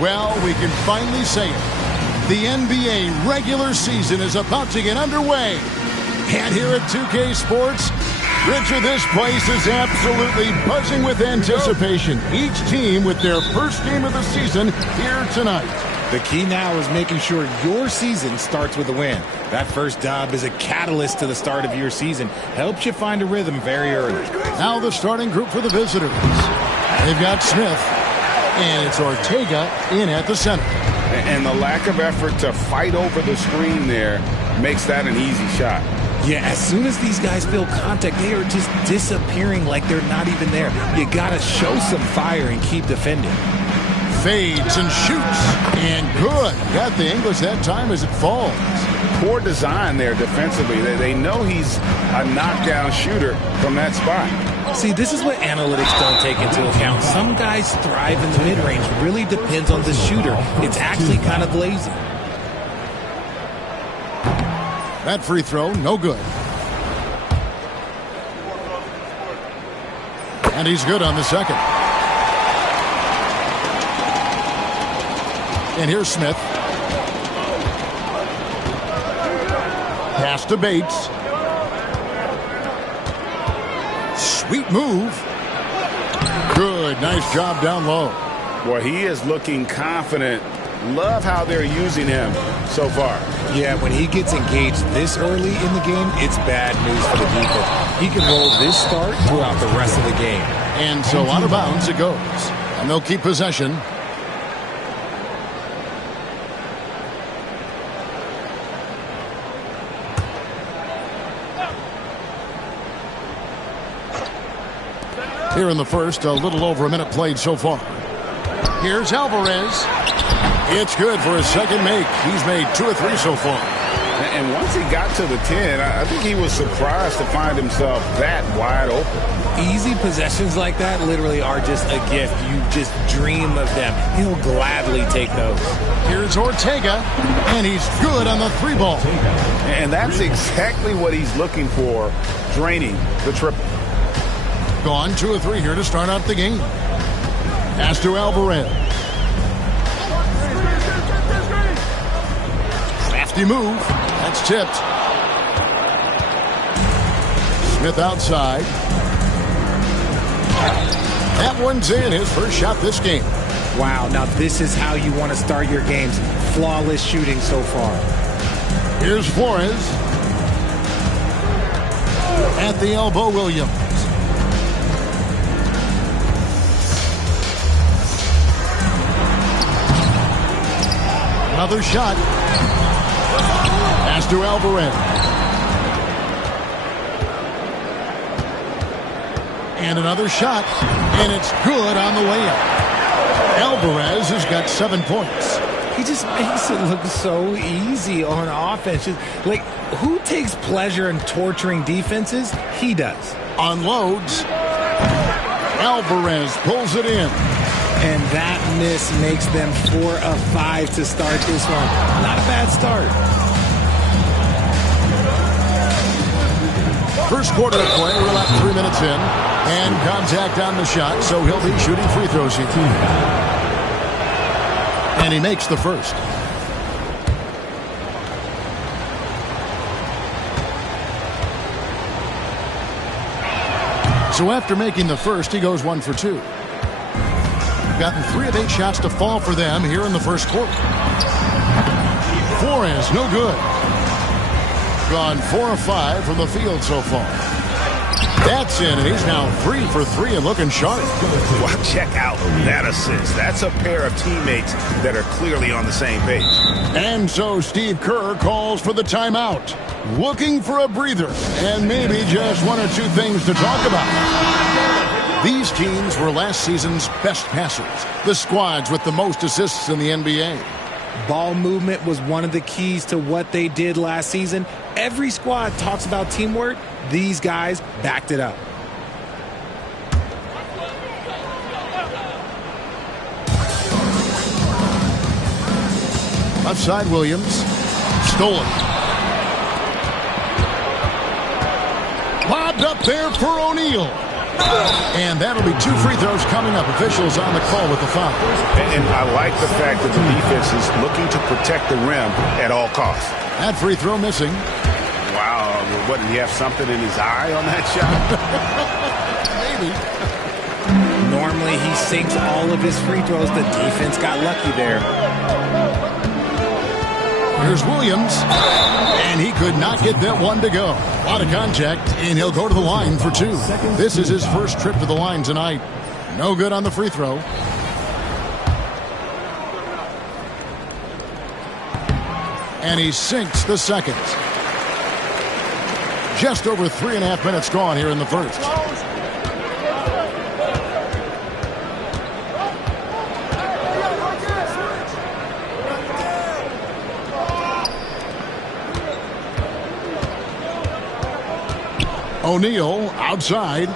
Well, we can finally say it. The NBA regular season is about to get underway. And here at 2K Sports, Richard, this place is absolutely buzzing with anticipation. Each team with their first game of the season here tonight. The key now is making sure your season starts with a win. That first dub is a catalyst to the start of your season. Helps you find a rhythm very early. Now the starting group for the visitors. They've got Smith, and it's Ortega in at the center. And the lack of effort to fight over the screen there makes that an easy shot. Yeah, as soon as these guys feel contact, they are just disappearing like they're not even there. You got to show some fire and keep defending. Fades and shoots, and good. Got the English that time as it falls. Poor design there defensively. They know he's a knockdown shooter from that spot. See, this is what analytics don't take into account. Some guys thrive in the mid-range. Really depends on the shooter. It's actually kind of lazy. That free throw, no good. And he's good on the second. And here's Smith. Pass to Bates. Sweet move. Good. Nice job down low. Well, he is looking confident. Love how they're using him so far. Yeah, when he gets engaged this early in the game, it's bad news for the defense. He can roll this start throughout the rest of the game. And so out of bounds it goes. And they'll keep possession. Here in the first, a little over a minute played so far. Here's Alvarez. It's good for his second make. He's made 2 or 3 so far. And once he got to the 10, I think he was surprised to find himself that wide open. Easy possessions like that literally are just a gift. You just dream of them. He'll gladly take those. Here's Ortega, and he's good on the 3-ball. And that's exactly what he's looking for, draining the triple. Gone 2 or 3 here to start out the game. Pass to Alvarez. Crafty move. That's tipped. Smith outside. That one's in. His first shot this game. Wow, now this is how you want to start your games. Flawless shooting so far. Here's Flores. At the elbow, Williams. Another shot. Pass to Alvarez. And another shot. And it's good on the way up. Alvarez has got 7 points. He just makes it look so easy on offense. Just, like, who takes pleasure in torturing defenses? He does. Unloads. Alvarez pulls it in. And that miss makes them 4 of 5 to start this one. Not a bad start. First quarter of play, we're about 3 minutes in. And contact on the shot, so he'll be shooting free throws here. And he makes the first. So after making the first, he goes 1 for 2. Gotten 3 of 8 shots to fall for them here in the first quarter. Flores, no good. Gone 4 of 5 from the field so far. That's in, and he's now 3 for 3 and looking sharp. Well, check out that assist. That's a pair of teammates that are clearly on the same page. And so Steve Kerr calls for the timeout. Looking for a breather and maybe just 1 or 2 things to talk about. These teams were last season's best passers, the squads with the most assists in the NBA. Ball movement was one of the keys to what they did last season. Every squad talks about teamwork. These guys backed it up. Left side, Williams. Stolen. Lobbed up there for O'Neal. And that'll be 2 free throws coming up. Officials on the call with the foul. And I like the fact that the defense is looking to protect the rim at all costs. That free throw missing. Wow, what, did he have something in his eye on that shot? Maybe. Normally he sinks all of his free throws. The defense got lucky there. Here's Williams, and he could not get that one to go. A lot of contact, and he'll go to the line for 2. This is his first trip to the line tonight. No good on the free throw. And he sinks the second. Just over 3.5 minutes gone here in the first. O'Neal outside.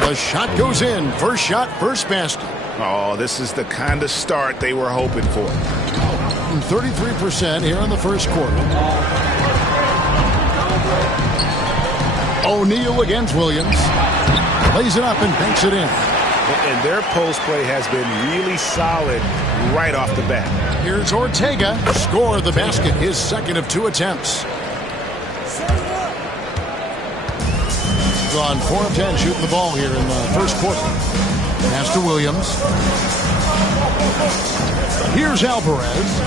The shot goes in. First shot, first basket. Oh, this is the kind of start they were hoping for. 33% here in the first quarter. O'Neal against Williams. Lays it up and banks it in. And their post play has been really solid right off the bat. Here's Ortega. Score the basket. His second of 2 attempts. Gone 4 of 10 shooting the ball here in the first quarter. Pass to Williams. Here's Alvarez.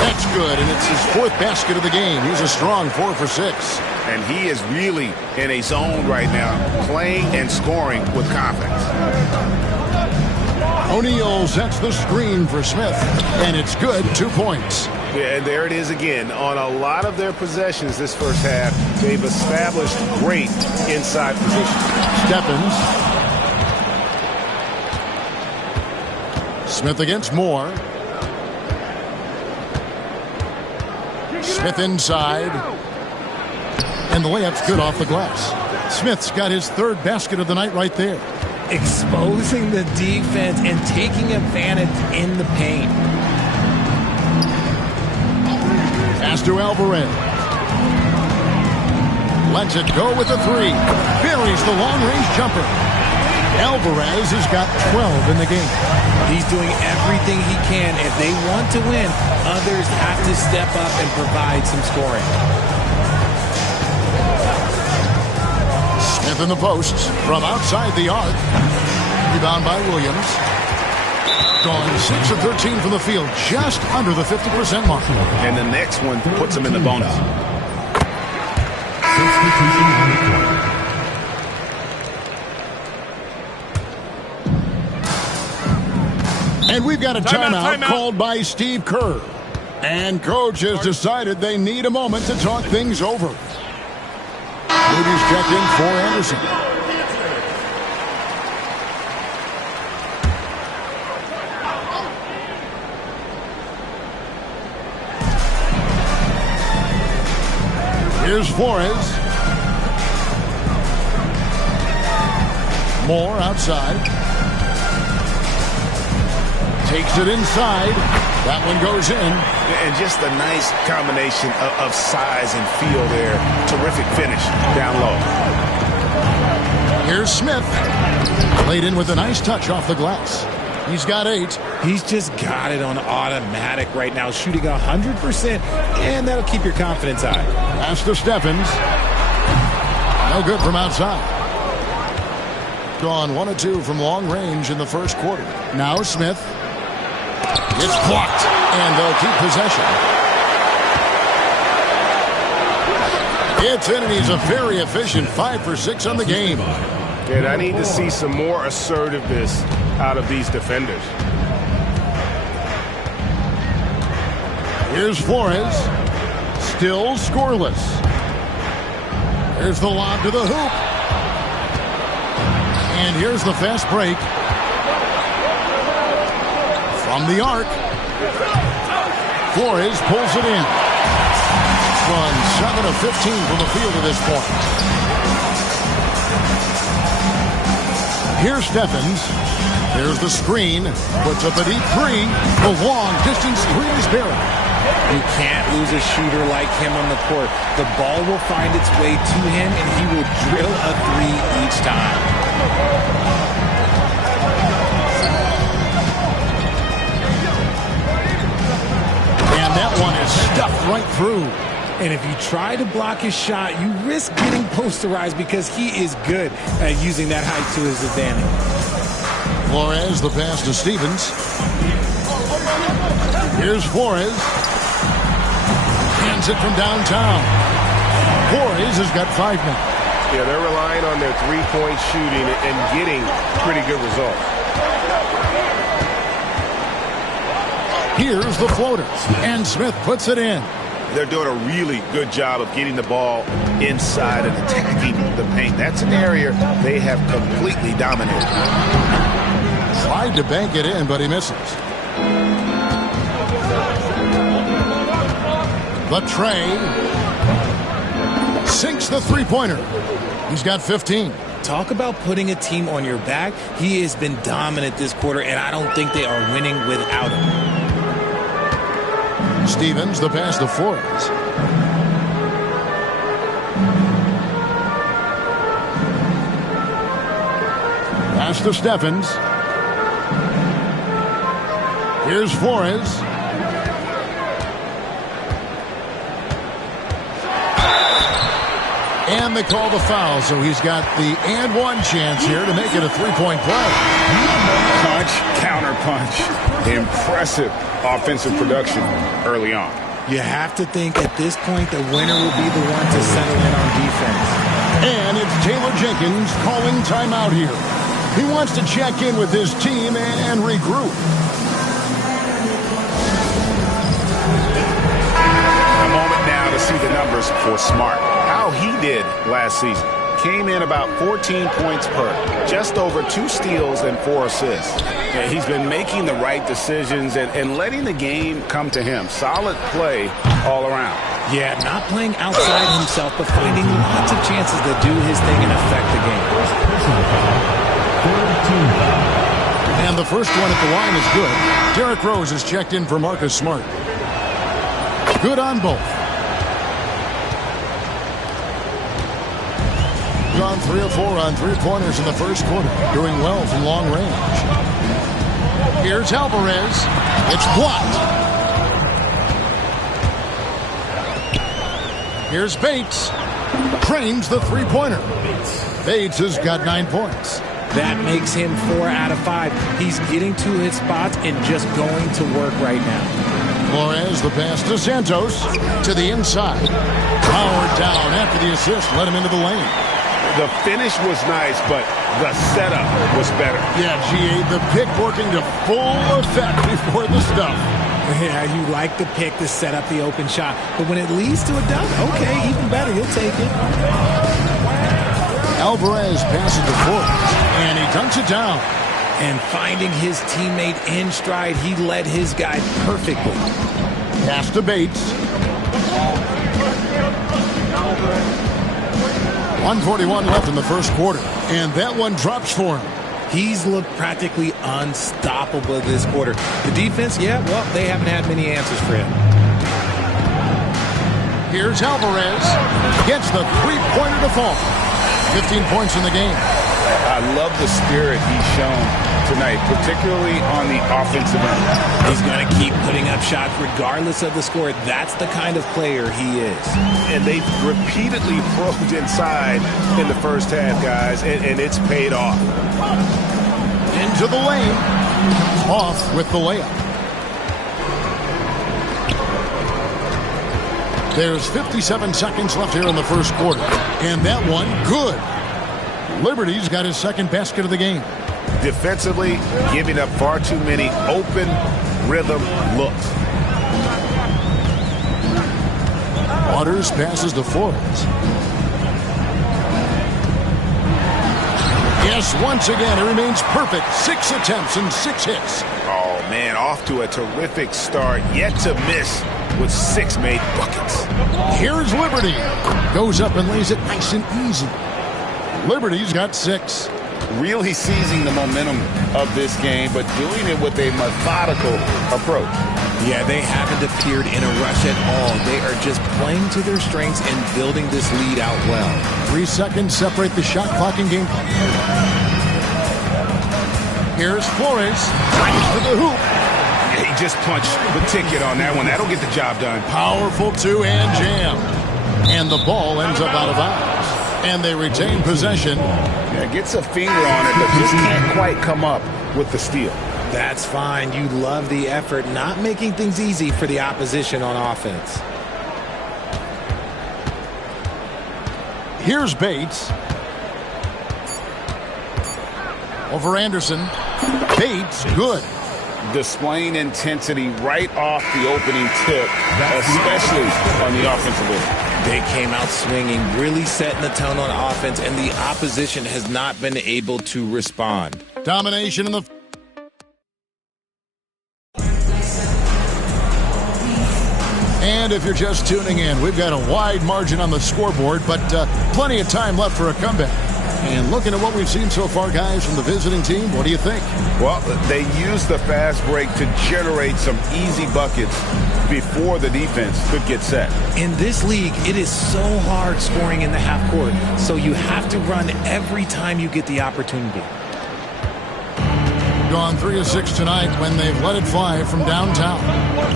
That's good, and it's his 4th basket of the game. He's a strong 4 for 6. And he is really in a zone right now, playing and scoring with confidence. O'Neal sets the screen for Smith, and it's good, 2 points. Yeah, and there it is again. On a lot of their possessions this first half, they've established great inside position. Stephens. Smith against Moore. Smith inside. And the layup's good off the glass. Smith's got his 3rd basket of the night right there. Exposing the defense and taking advantage in the paint. Pass to Alvarez. Lets it go with the 3. Buries the long-range jumper. Alvarez has got 12 in the game. He's doing everything he can. If they want to win, others have to step up and provide some scoring. Smith in the post from outside the arc. Rebound by Williams. Gone 6 of 13 from the field, just under the 50% mark. And the next one puts him in the bonus. And we've got a timeout called by Steve Kerr. And coach has decided they need a moment to talk things over. Moody's checked in for Anderson. Here's Flores. Moore outside. Takes it inside. That one goes in. And just a nice combination of size and feel there. Terrific finish down low. Here's Smith. Laid in with a nice touch off the glass. He's got 8. He's just got it on automatic right now, shooting 100%, and that'll keep your confidence high. Pass to Stephens. No good from outside. Gone 1 of 2 from long range in the first quarter. Now Smith. It's blocked, and they'll keep possession. It's in, and he's a very efficient 5 for 6 on the game. And I need to see some more assertiveness out of these defenders. Here's Flores. Still scoreless. Here's the lob to the hoop. And here's the fast break. From the arc. Flores pulls it in. Run 7 of 15 from the field at this point. Here's Stephens. There's the screen. Puts up a deep three. The long-distance three is buried. You can't lose a shooter like him on the court. The ball will find its way to him, and he will drill a three each time. And that one is stuffed right through. And if you try to block his shot, you risk getting posterized because he is good at using that height to his advantage. Flores, the pass to Stevens. Here's Flores. Hands it from downtown. Flores has got 5 now. Yeah, they're relying on their three-point shooting and getting pretty good results. Here's the floater. And Smith puts it in. They're doing a really good job of getting the ball inside and attacking the paint. That's an area they have completely dominated. Tried to bank it in, but he misses. The Trey sinks the three-pointer. He's got 15. Talk about putting a team on your back. He has been dominant this quarter, and I don't think they are winning without him. Stevens, the pass to Flores. Pass to Stephens. Here's Flores. And they call the foul, so he's got the and one chance here to make it a three-point play. Punch, counter punch. Impressive offensive production early on. You have to think at this point the winner will be the one to settle in on defense. And it's Taylor Jenkins calling timeout here. He wants to check in with his team and regroup. A moment now to see the numbers for Smart. How he did last season. Came in about 14 points per, just over 2 steals and 4 assists. Yeah, he's been making the right decisions and letting the game come to him. Solid play all around. Yeah, not playing outside himself, but finding lots of chances to do his thing and affect the game. And the first one at the line is good. Derrick Rose has checked in for Marcus Smart. Good on both. Gone 3 of 4 on three-pointers in the first quarter. Doing well from long range. Here's Alvarez. It's blocked. Here's Bates. Trains the three-pointer. Bates has got 9 points. That makes him 4 out of 5. He's getting to his spots and just going to work right now. Flores, the pass to Santos. To the inside. Powered down after the assist. Let him into the lane. The finish was nice, but the setup was better. Yeah, GA, the pick working to full effect before the stuff. Yeah, you like the pick to set up the open shot. But when it leads to a dunk, okay, even better. You'll take it. Alvarez passes to Flores, and he dunks it down. And finding his teammate in stride, he led his guy perfectly. Pass to Bates. 1:41 left in the first quarter, and that one drops for him. He's looked practically unstoppable this quarter. The defense, yeah, well, they haven't had many answers for him. Here's Alvarez. Gets the three-pointer to fall. 15 points in the game. I love the spirit he's shown tonight, particularly on the offensive end. He's going to keep putting up shots regardless of the score. That's the kind of player he is. And they repeatedly probed inside in the first half, guys, and it's paid off. Into the lane. Off with the layup. There's 57 seconds left here in the first quarter. And that one, good. Liberty's got his second basket of the game. Defensively, giving up far too many open rhythm looks. Waters passes to Flores. Yes, once again, it remains perfect. 6 attempts and 6 hits. Oh, man, off to a terrific start. Yet to miss with 6 made buckets. Here's Liberty. Goes up and lays it nice and easy. Liberty's got 6. really seizing the momentum of this game, but doing it with a methodical approach. Yeah, they haven't appeared in a rush at all. They are just playing to their strengths and building this lead out well. 3 seconds separate the shot clock and game clock. Here's Flores. Drives to the hoop. He just punched the ticket on that one. That'll get the job done. Powerful two-hand jam. And the ball ends up out of bounds. And they retain possession. Yeah, gets a finger on it, but just can't quite come up with the steal. That's fine. You love the effort, not making things easy for the opposition on offense. Here's Bates. Over Anderson. Bates, good. Displaying intensity right off the opening tip, especially on the offensive end. They came out swinging, really setting the tone on offense, and the opposition has not been able to respond. Domination in the... And if you're just tuning in, we've got a wide margin on the scoreboard, but plenty of time left for a comeback. And looking at what we've seen so far, guys, from the visiting team, what do you think? Well, they used the fast break to generate some easy buckets before the defense could get set. In this league, it is so hard scoring in the half court, so you have to run every time you get the opportunity. Gone 3 of 6 tonight when they've let it fly from downtown.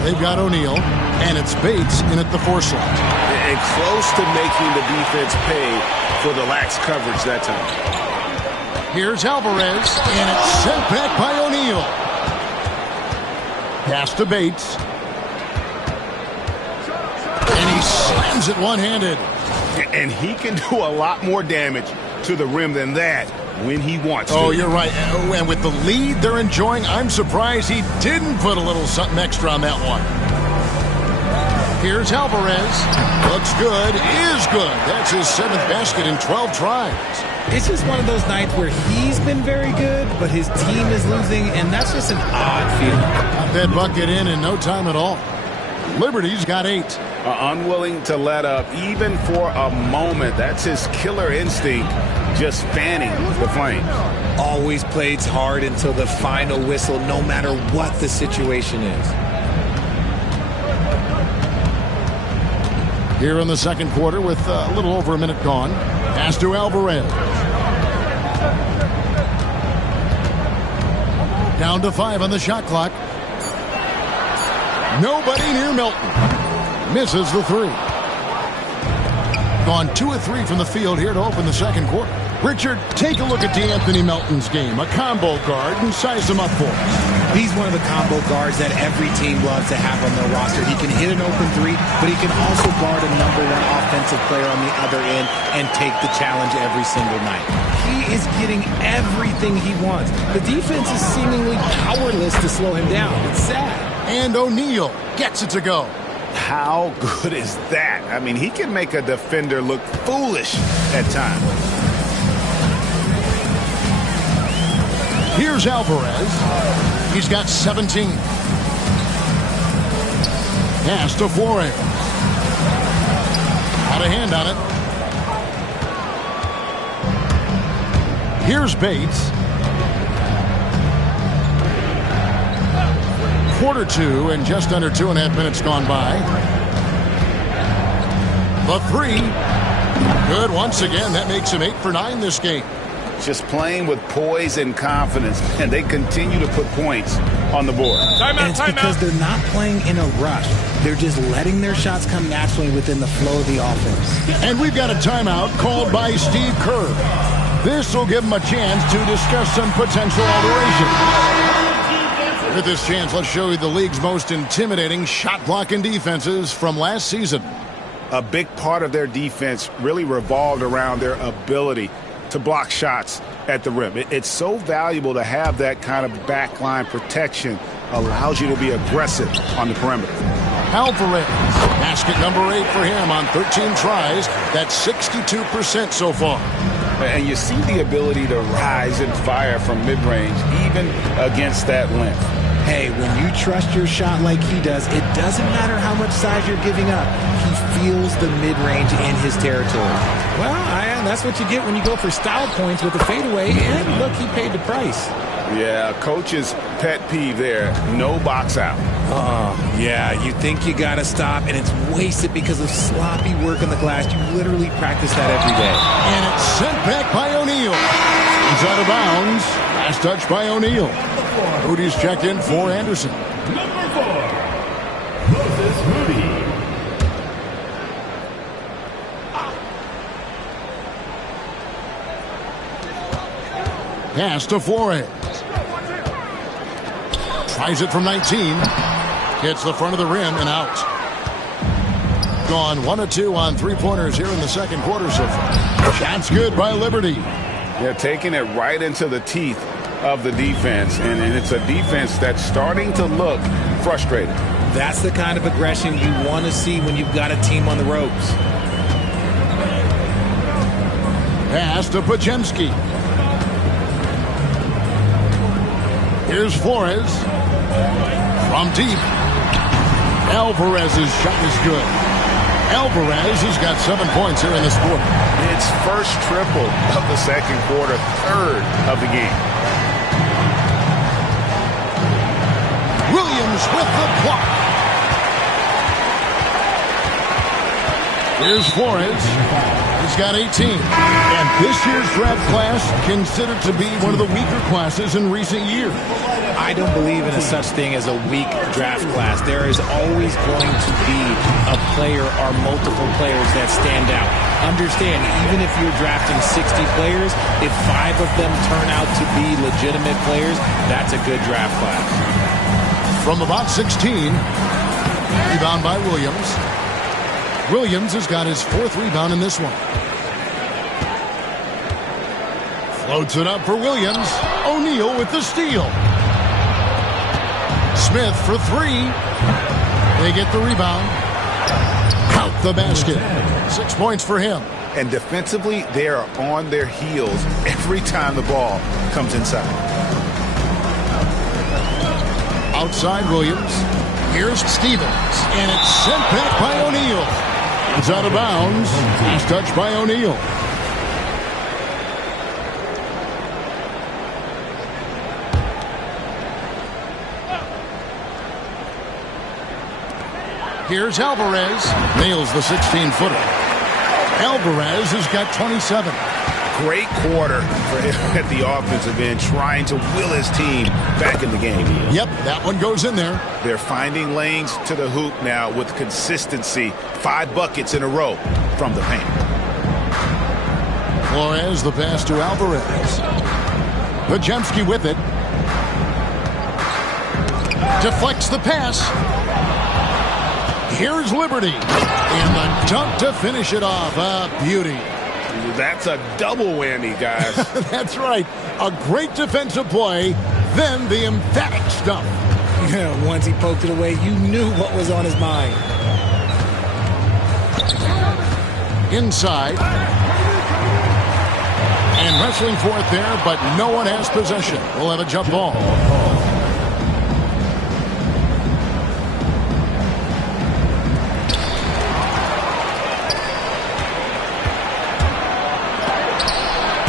They've got O'Neal, and it's Bates in at the 4 slot. And close to making the defense pay for the lax coverage that time. Here's Alvarez, and it's sent back by O'Neal. Pass to Bates. And he slams it one-handed. And he can do a lot more damage to the rim than that when he wants to. Oh, you're right. And with the lead they're enjoying, I'm surprised he didn't put a little something extra on that one. Here's Alvarez. Looks good. Is good. That's his 7th basket in 12 tries. It's just one of those nights where he's been very good, but his team is losing, and that's just an odd feeling. Got that bucket in no time at all. Liberty's got 8. Unwilling to let up even for a moment. That's his killer instinct, just fanning the flames. Always plays hard until the final whistle, no matter what the situation is. Here in the second quarter with a little over a minute gone. Pass to Alvarez. Down to 5 on the shot clock. Nobody near Melton. Misses the 3. Gone 2 of 3 from the field here to open the second quarter. Richard, take a look at DeAnthony Melton's game. A combo guard, and size him up for us. He's one of the combo guards that every team loves to have on their roster. He can hit an open 3, but he can also guard a #1 offensive player on the other end and take the challenge every single night. He is getting everything he wants. The defense is seemingly powerless to slow him down. It's sad. And O'Neal gets it to go. How good is that? I mean, he can make a defender look foolish at times. Here's Alvarez. He's got 17. Pass to Flores. Got a hand on it. Here's Bates. Quarter 2 and just under 2.5 minutes gone by. The 3. Good once again. That makes him 8 for 9 this game. Just playing with poise and confidence, and they continue to put points on the board. And it's because they're not playing in a rush. They're just letting their shots come naturally within the flow of the offense. And we've got a timeout called by Steve Kerr. This will give them a chance to discuss some potential alteration. With this chance, let's show you the league's most intimidating shot-blocking defenses from last season. A big part of their defense really revolved around their ability to block shots at the rim. It's so valuable to have that kind of backline protection. Allows you to be aggressive on the perimeter. Alvarez, basket number 8 for him on 13 tries. That's 62% so far. And you see the ability to rise and fire from mid-range, even against that length. Hey, when you trust your shot like he does, it doesn't matter how much size you're giving up. He feels the mid-range in his territory. Well, I that's what you get when you go for style points with the fadeaway. And look, he paid the price. Yeah, coach's pet peeve there. No box out. Yeah, you think you got to stop, and it's wasted because of sloppy work on the glass. You literally practice that every day. And it's sent back by O'Neal. He's out of bounds. Last touch by O'Neal. Moody's checked in for Anderson. Number 4, Moses Moody. Pass to Flores. Tries it from 19. Hits the front of the rim and out. Gone 1 of 2 on three-pointers here in the second quarter so far. Shot's good by Liberty. They're taking it right into the teeth of the defense, and it's a defense that's starting to look frustrated. That's the kind of aggression you want to see when you've got a team on the ropes. Pass to Podziemski. Here's Flores. From deep. Alvarez's shot is good. Alvarez has got 7 points here in this quarter. It's first triple of the second quarter, third of the game. Williams with the block. Here's Flores. He's got 18. And this year's draft class considered to be one of the weaker classes in recent years. I don't believe in a such thing as a weak draft class. There is always going to be a player or multiple players that stand out. Understand, even if you're drafting 60 players, if 5 of them turn out to be legitimate players, that's a good draft class. From about 16, rebound by Williams. Williams has got his 4th rebound in this one. Floats it up for Williams. O'Neal with the steal. Smith for 3. They get the rebound. Out the basket. 6 points for him. And defensively, they are on their heels every time the ball comes inside. Outside Williams. Here's Stevens. And it's sent back by O'Neal. It's out of bounds. He's touched by O'Neal. Here's Alvarez. Nails the 16-footer. Alvarez has got 27. Great quarter for him at the offensive end, trying to will his team back in the game. Yep, that one goes in there. They're finding lanes to the hoop now with consistency. 5 buckets in a row from the paint. Flores, the pass to Alvarez. Podziemski with it. Deflects the pass. Here's Liberty. And the dunk to finish it off. A beauty. That's a double whammy, guys. That's right. A great defensive play, then the emphatic stuff. Yeah, once he poked it away, you knew what was on his mind. Inside. And wrestling for it there, but no one has possession. We'll have a jump ball.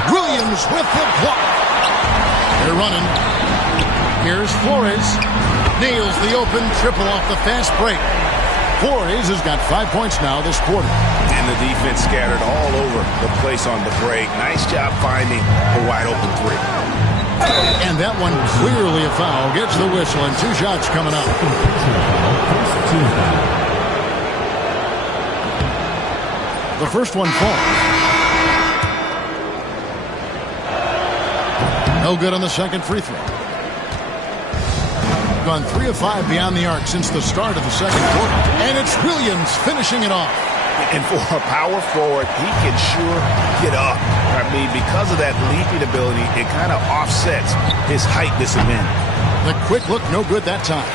Williams with the block. They're running. Here's Flores. Nails the open triple off the fast break. Flores has got 5 points now this quarter. And the defense scattered all over the place on the break. Nice job finding a wide open 3. And that one clearly a foul. Gets the whistle and 2 shots coming up. The first one falls. No good on the second free throw. Gone 3 of 5 beyond the arc since the start of the second quarter. And it's Williams finishing it off. And for a power forward, he can sure get up. I mean, because of that leaping ability, it kind of offsets his height disadvantage. The quick look, no good that time.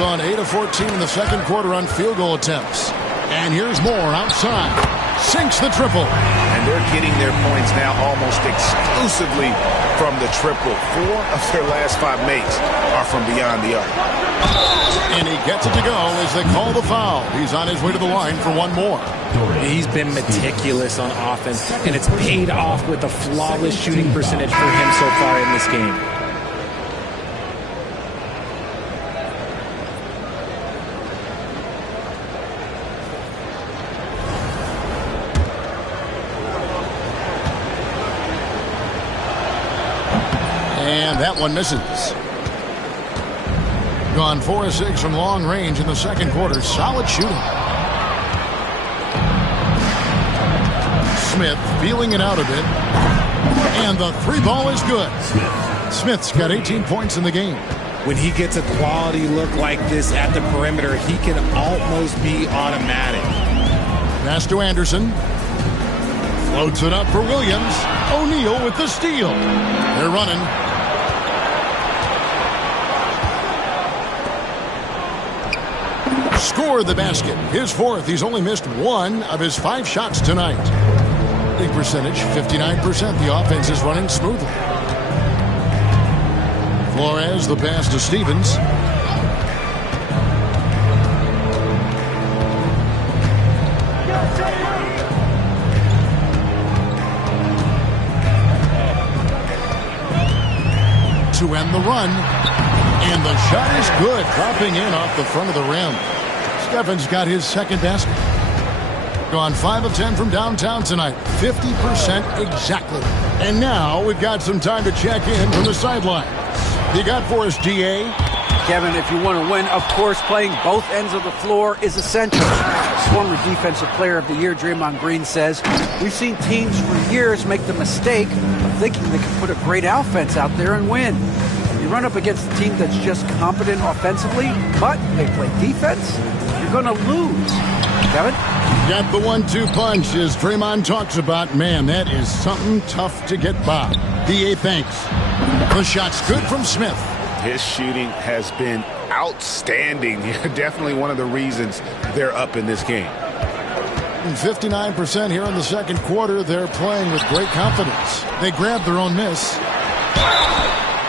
Gone 8 of 14 in the second quarter on field goal attempts. And here's more outside. sinks the triple. And they're getting their points now almost exclusively from the triple. 4 of their last 5 makes are from beyond the arc. And he gets it to go as they call the foul. He's on his way to the line for one more. He's been meticulous on offense, and it's paid off with a flawless shooting percentage for him so far in this game. And that one misses. Gone 4 of 6 from long range in the second quarter. Solid shooting. Smith feeling it out a bit. And the 3 ball is good. Smith's got 18 points in the game. When he gets a quality look like this at the perimeter, he can almost be automatic. Pass to Anderson. Floats it up for Williams. O'Neal with the steal. They're running. Scored the basket. His 4th. He's only missed 1 of his 5 shots tonight. Big percentage, 59%. The offense is running smoothly. Flores, the pass to Stevens. To end the run. And the shot is good, dropping in off the front of the rim. Steffens got his 2nd basket. Gone 5 of 10 from downtown tonight. 50% exactly. And now we've got some time to check in from the sideline. You got for us, DA? Kevin, if you want to win, of course, playing both ends of the floor is essential. Former Defensive Player of the Year Draymond Green says, we've seen teams for years make the mistake of thinking they can put a great offense out there and win. You run up against a team that's just competent offensively, but they play defense, you're going to lose. Kevin? Got the 1-2 punch as Draymond talks about. Man, that is something tough to get by. DA thanks. The shot's good from Smith. His shooting has been outstanding. Definitely one of the reasons they're up in this game. 59% here in the second quarter. They're playing with great confidence. They grabbed their own miss.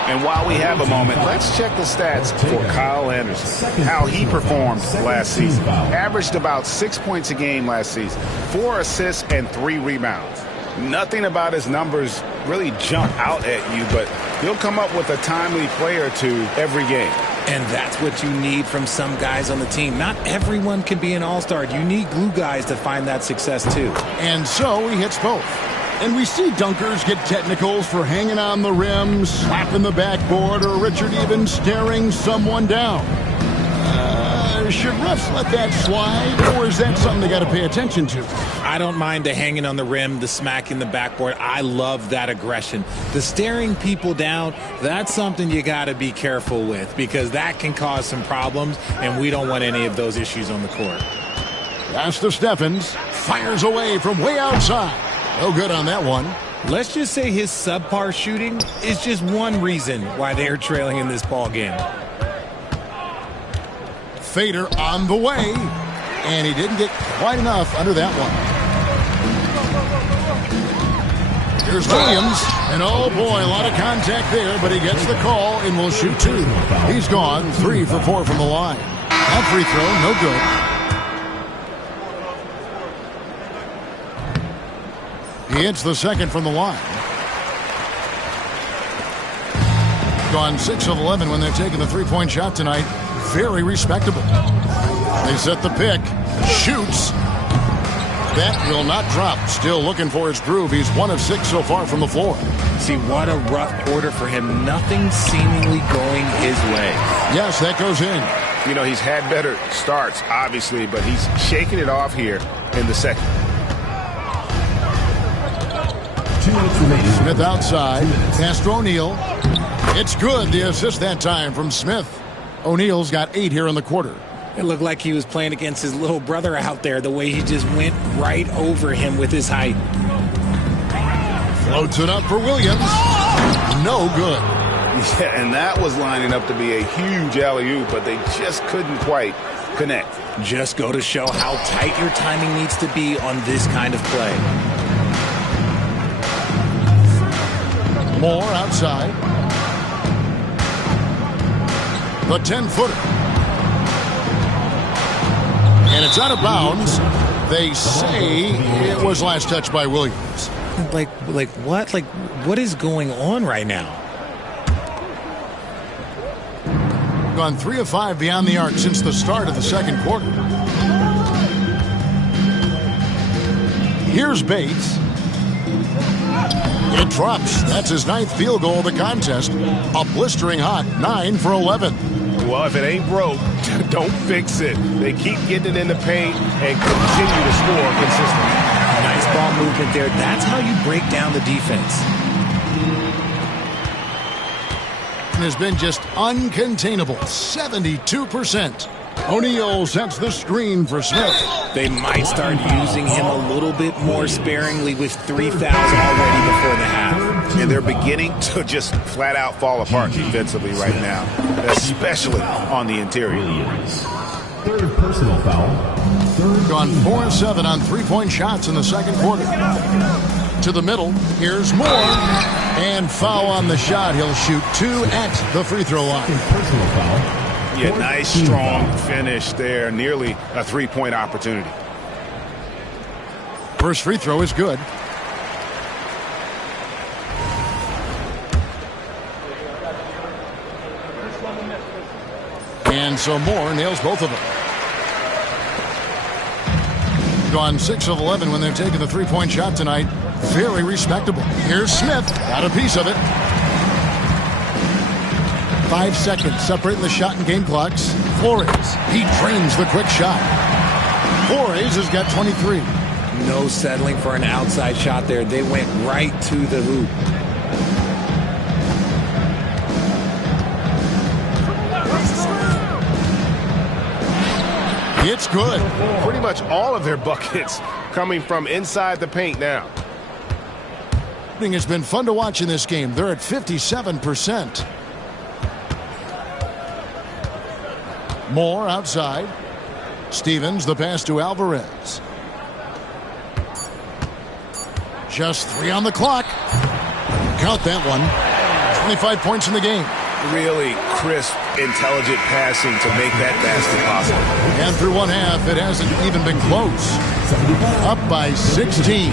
And while we have a moment, let's check the stats for Kyle Anderson, how he performed last season. Averaged about 6 points a game last season, 4 assists and 3 rebounds. Nothing about his numbers really jump out at you, but he'll come up with a timely play or two every game. And that's what you need from some guys on the team. Not everyone can be an all-star. You need glue guys to find that success too. And so he hits both. And we see dunkers get technicals for hanging on the rim, slapping the backboard, or Richard even staring someone down. Should refs let that slide, or is that something they got to pay attention to? I don't mind the hanging on the rim, the smacking the backboard. I love that aggression. The staring people down, that's something you got to be careful with because that can cause some problems, and we don't want any of those issues on the court. Pass to Steffens. Fires away from way outside. No good on that one. Let's just say his subpar shooting is just one reason why they're trailing in this ball game. Fader on the way, and he didn't get quite enough under that one. Here's Williams, and oh boy, a lot of contact there, but he gets the call and will shoot 2. He's gone 3 for 4 from the line. That free throw, no good. He hits the second from the line. Gone 6 of 11 when they're taking the three-point shot tonight. Very respectable. They set the pick. Shoots. That will not drop. Still looking for his groove. He's 1 of 6 so far from the floor. See, what a rough quarter for him. Nothing seemingly going his way. Yes, that goes in. You know, he's had better starts, obviously, but he's shaking it off here in the second. 2 minutes remaining. Smith outside. Pass to O'Neal. It's good. The assist that time from Smith. O'Neal's got 8 here in the quarter. It looked like he was playing against his little brother out there, the way he just went right over him with his height. Floats it up for Williams. No good. Yeah, and that was lining up to be a huge alley-oop, but they just couldn't quite connect. Just go to show how tight your timing needs to be on this kind of play. Moore outside. The 10-footer. And it's out of bounds. They say it was last touched by Williams. Like what? Like, what is going on right now? Gone 3 of 5 beyond the arc since the start of the second quarter. Here's Bates. It drops. That's his 9th field goal of the contest. A blistering hot 9 for 11. Well, if it ain't broke, don't fix it. They keep getting it in the paint and continue to score consistently. Nice ball movement there. That's how you break down the defense. Has been just uncontainable. 72%. O'Neal sets the screen for Smith. They might start using him a little bit more sparingly with 3 fouls already before the half. And they're beginning to just flat out fall apart defensively right now, especially on the interior. Third personal foul. Gone 4 of 7 on 3-point shots in the second quarter. To the middle. Here's Moore. And foul on the shot. He'll shoot 2 at the free throw line. Personal foul. Yeah, nice, strong finish there. Nearly a 3-point opportunity. First free throw is good. And so Moore nails both of them. Gone 6 of 11 when they're taking the 3-point shot tonight. Very respectable. Here's Smith. Got a piece of it. 5 seconds separating the shot and game clocks. Flores. He drains the quick shot. Flores has got 23. No settling for an outside shot there. They went right to the hoop. It's good. Pretty much all of their buckets coming from inside the paint now. It's been fun to watch in this game. They're at 57%. Moore outside. Stevens, the pass to Alvarez. Just 3 on the clock. Count that one. 25 points in the game. Really crisp, intelligent passing to make that basket possible. And through one half, it hasn't even been close. Up by 16.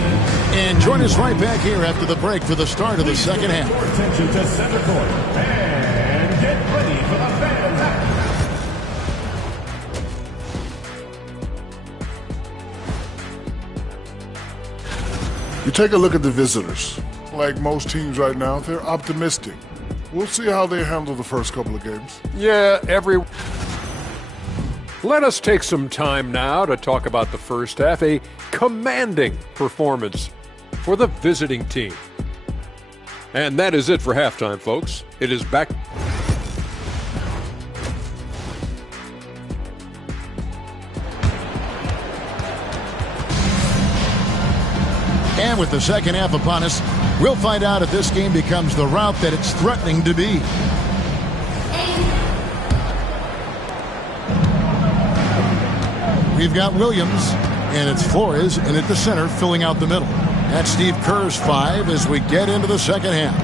And join us right back here after the break for the start of the second half. Attention to center court. And get ready for the fans. You take a look at the visitors. Like most teams right now, they're optimistic. We'll see how they handle the first couple of games. Yeah, Let us take some time now to talk about the first half. A commanding performance for the visiting team. And that is it for halftime, folks. It is back. And with the second half upon us, we'll find out if this game becomes the route that it's threatening to be. We've got Williams, and it's Flores in at the center, filling out the middle. That's Steve Kerr's 5 as we get into the second half.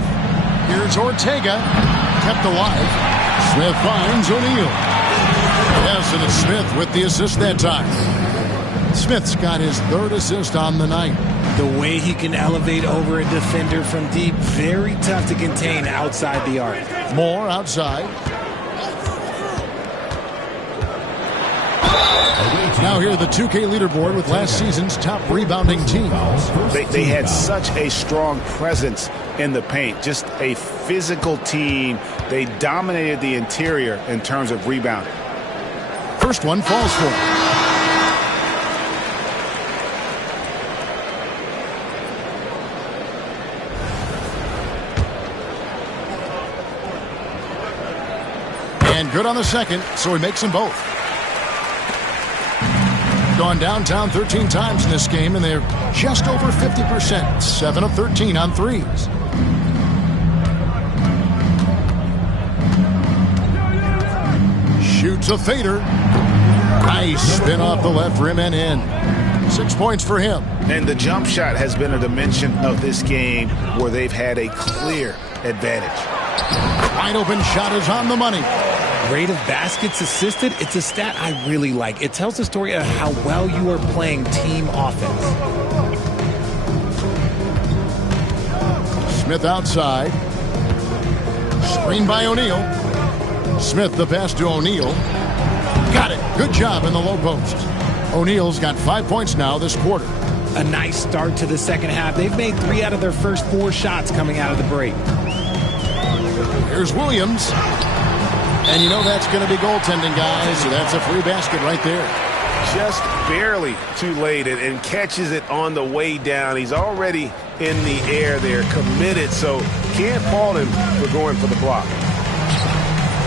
Here's Ortega, kept alive. Smith finds O'Neal. Yes, and it's Smith with the assist that time. Smith's got his 3rd assist on the night. The way he can elevate over a defender from deep, very tough to contain outside the arc. Moore outside. Now here the 2K leaderboard with last season's top rebounding team. They had such a strong presence in the paint, just a physical team. They dominated the interior in terms of rebounding. First one falls for him. And good on the second, so he makes them both. Gone downtown 13 times in this game, and they're just over 50%. 7 of 13 on threes. Shoots a fader. Nice spin off the left rim and in. 6 points for him. And the jump shot has been a dimension of this game where they've had a clear advantage. Wide open shot is on the money. Rate of baskets assisted, it's a stat I really like. It tells the story of how well you are playing team offense. Smith outside. Screen by O'Neal. Smith the pass to O'Neal. Got it. Good job in the low post. O'Neal's got 5 points now this quarter. A nice start to the second half. They've made 3 out of their first 4 shots coming out of the break. Here's Williams. And you know that's going to be goaltending, guys, so that's a free basket right there. Just barely too late and catches it on the way down. He's already in the air there, committed, so can't fault him for going for the block.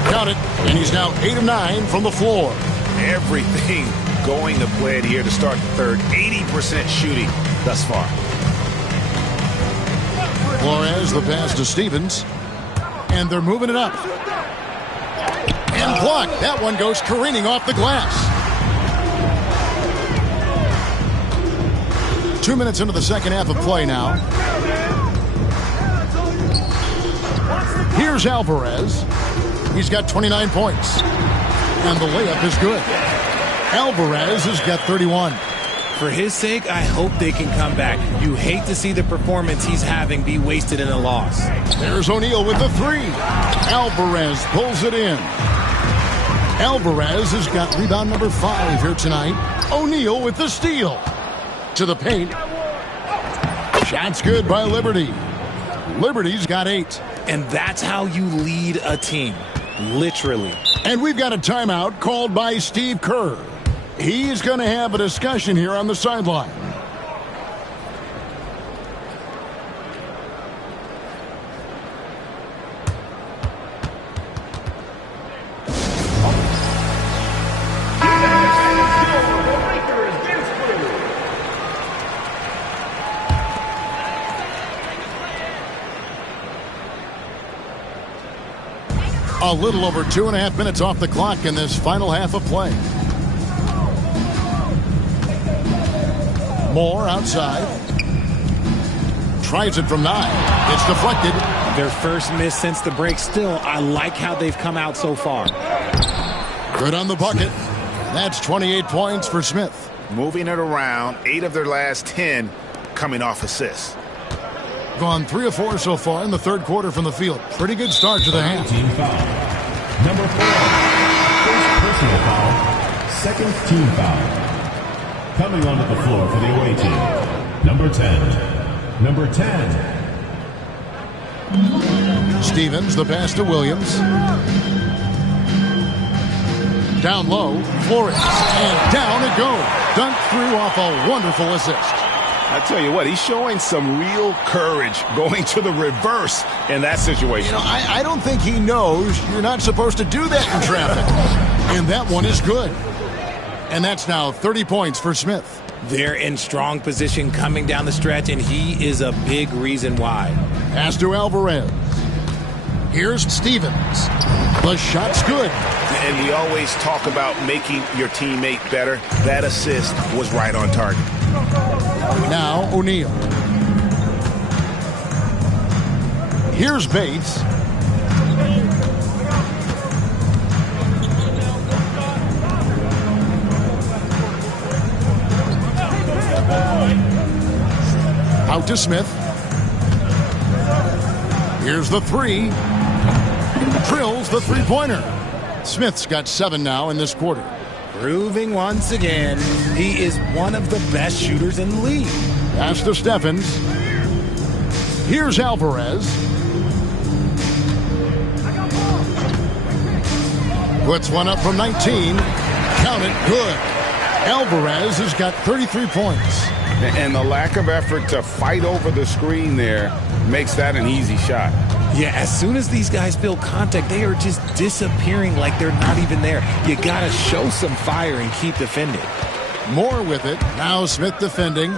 Got it, and he's now 8 of 9 from the floor. Everything going to plan here to start the third. 80% shooting thus far. Flores the pass to Stevens, and they're moving it up. And blocked. That one goes careening off the glass. 2 minutes into the second half of play now. Here's Alvarez. He's got 29 points. And the layup is good. Alvarez has got 31. For his sake, I hope they can come back. You hate to see the performance he's having be wasted in a loss. There's O'Neal with the 3. Alvarez pulls it in. Alvarez has got rebound number 5 here tonight. O'Neal with the steal. To the paint. Shot's good by Liberty. Liberty's got 8. And that's how you lead a team. Literally. And we've got a timeout called by Steve Kerr. He's going to have a discussion here on the sideline. A little over 2.5 minutes off the clock in this final half of play. Moore outside. Tries it from 9. It's deflected. Their first miss since the break. Still, I like how they've come out so far. Good on the bucket. That's 28 points for Smith. Moving it around. 8 of their last 10 coming off assists. Gone 3 of 4 so far in the third quarter from the field. Pretty good start to the half. Team foul. Number 4. First personal foul. Second team foul. Coming onto the floor for the away team. Number 10. Number 10. Stevens, the pass to Williams. Down low, Flores. And down it goes. Dunked through off a wonderful assist. I tell you what, he's showing some real courage going to the reverse in that situation. You know, I don't think he knows you're not supposed to do that in traffic. And that one is good. And that's now 30 points for Smith. They're in strong position coming down the stretch, and he is a big reason why. Pass to Alvarez. Here's Stevens. The shot's good. And we always talk about making your teammate better. That assist was right on target. Now O'Neal. Here's Bates. Out to Smith. Here's the 3. Drills the three-pointer. Smith's got 7 now in this quarter. Proving once again, he is one of the best shooters in the league. Pass to Stephens. Here's Alvarez. Puts one up from 19. Count it, good. Alvarez has got 33 points. And the lack of effort to fight over the screen there makes that an easy shot. Yeah, as soon as these guys feel contact, they are just disappearing like they're not even there. You got to show some fire and keep defending. Moore with it. Now Smith defending.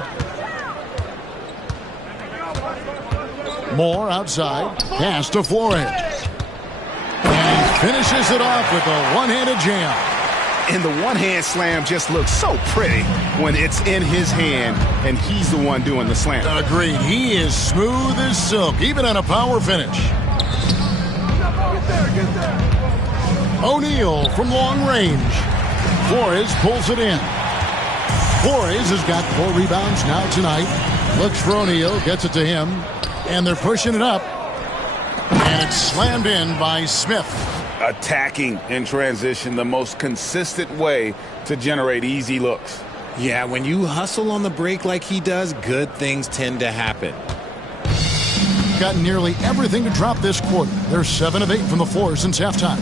Moore outside. Pass to Flores. And he finishes it off with a one-handed jam. And the one-hand slam just looks so pretty when it's in his hand and he's the one doing the slam. Agreed. He is smooth as silk, even on a power finish. O'Neal from long range. Flores pulls it in. Flores has got 4 rebounds now tonight. Looks for O'Neal, gets it to him, and they're pushing it up. And it's slammed in by Smith. Attacking in transition, the most consistent way to generate easy looks. Yeah, when you hustle on the break like he does, good things tend to happen. Got nearly everything to drop this quarter. They're 7 of 8 from the floor since halftime.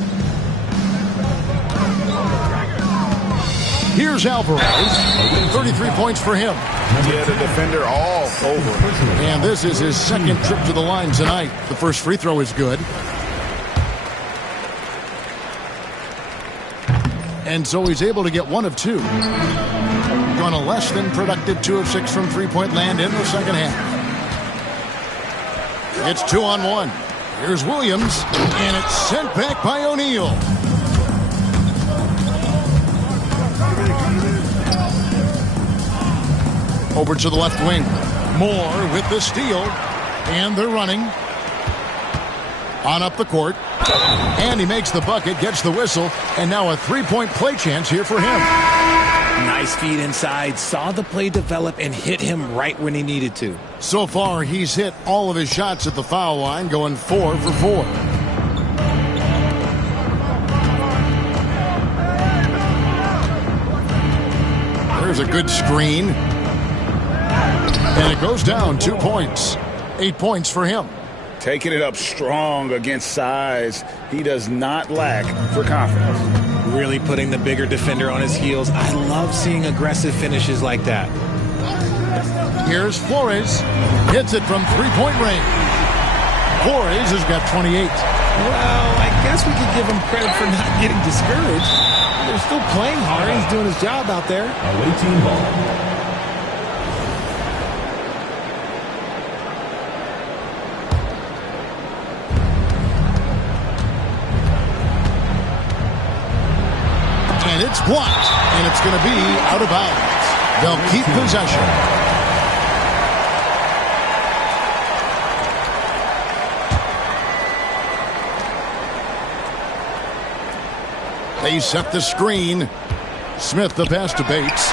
Here's Alvarez. 33 points for him. Yeah, the defender all over. And this is his second trip to the line tonight. The first free throw is good. And so he's able to get 1 of 2. Gone a less than productive 2 of 6 from three-point land in the second half. It's 2-on-1. Here's Williams, and it's sent back by O'Neal. Over to the left wing. Moore with the steal, and they're running. On up the court, and he makes the bucket, gets the whistle, and now a three-point play chance here for him. Nice feed inside, saw the play develop, and hit him right when he needed to. So far, he's hit all of his shots at the foul line, going 4 for 4. There's a good screen. And it goes down 2 points. 8 points for him. Taking it up strong against size. He does not lack for confidence. Really putting the bigger defender on his heels. I love seeing aggressive finishes like that. Here's Flores. Hits it from three-point range. Flores has got 28. Well, I guess we could give him credit for not getting discouraged. They're still playing hard. He's doing his job out there. Away team ball. And it's blocked, and it's going to be out of bounds. They'll keep possession. They set the screen. Smith the pass to Bates.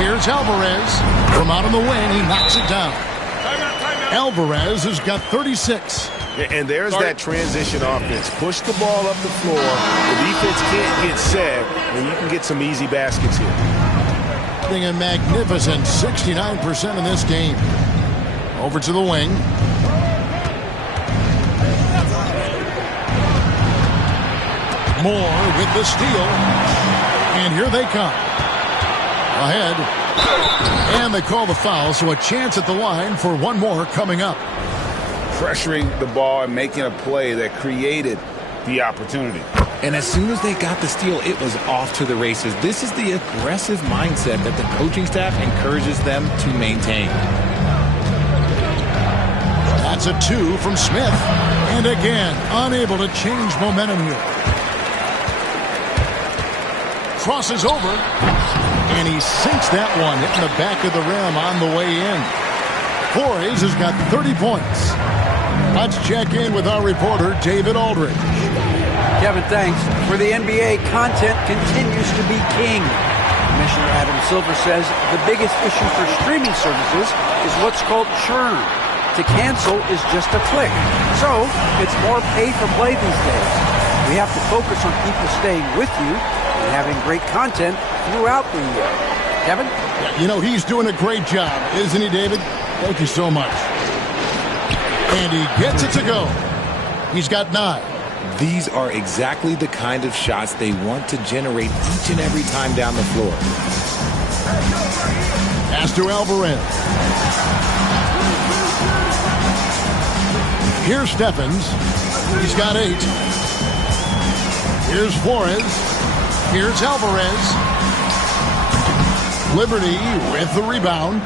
Here's Alvarez. From out on the wing, he knocks it down. Alvarez has got 36. And there's that transition offense. Push the ball up the floor. The defense can't get set, and you can get some easy baskets here. Being a magnificent 69% in this game. Over to the wing. Moore with the steal. And here they come. Ahead. And they call the foul, so a chance at the line for one more coming up. Pressuring the ball and making a play that created the opportunity. And as soon as they got the steal, it was off to the races. This is the aggressive mindset that the coaching staff encourages them to maintain. That's a 2 from Smith. And again, unable to change momentum here. Crosses over. And he sinks that one, hitting the back of the rim on the way in. Flores has got 30 points. Let's check in with our reporter, David Aldridge. Kevin, thanks. For the NBA, content continues to be king. Commissioner Adam Silver says the biggest issue for streaming services is what's called churn. To cancel is just a click. So it's more pay for play these days. We have to focus on people staying with you and having great content throughout the year. Kevin? You know, he's doing a great job, isn't he, David? Thank you so much. And he gets it to go. He's got 9. These are exactly the kind of shots they want to generate each and every time down the floor. Pass to Alvarez. Here's Stephens. He's got 8. Here's Flores. Here's Alvarez. Liberty with the rebound.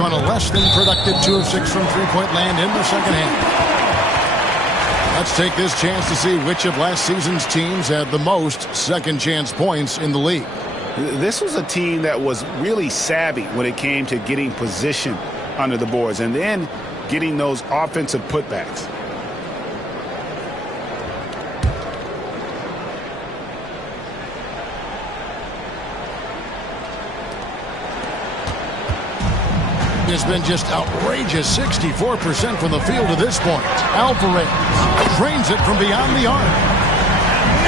Gone a less than productive 2 of 6 from three-point land in the second half. Let's take this chance to see which of last season's teams had the most second chance points in the league. This was a team that was really savvy when it came to getting position under the boards and then getting those offensive putbacks. Has been just outrageous, 64% from the field to this point. Alvarez drains it from beyond the arc.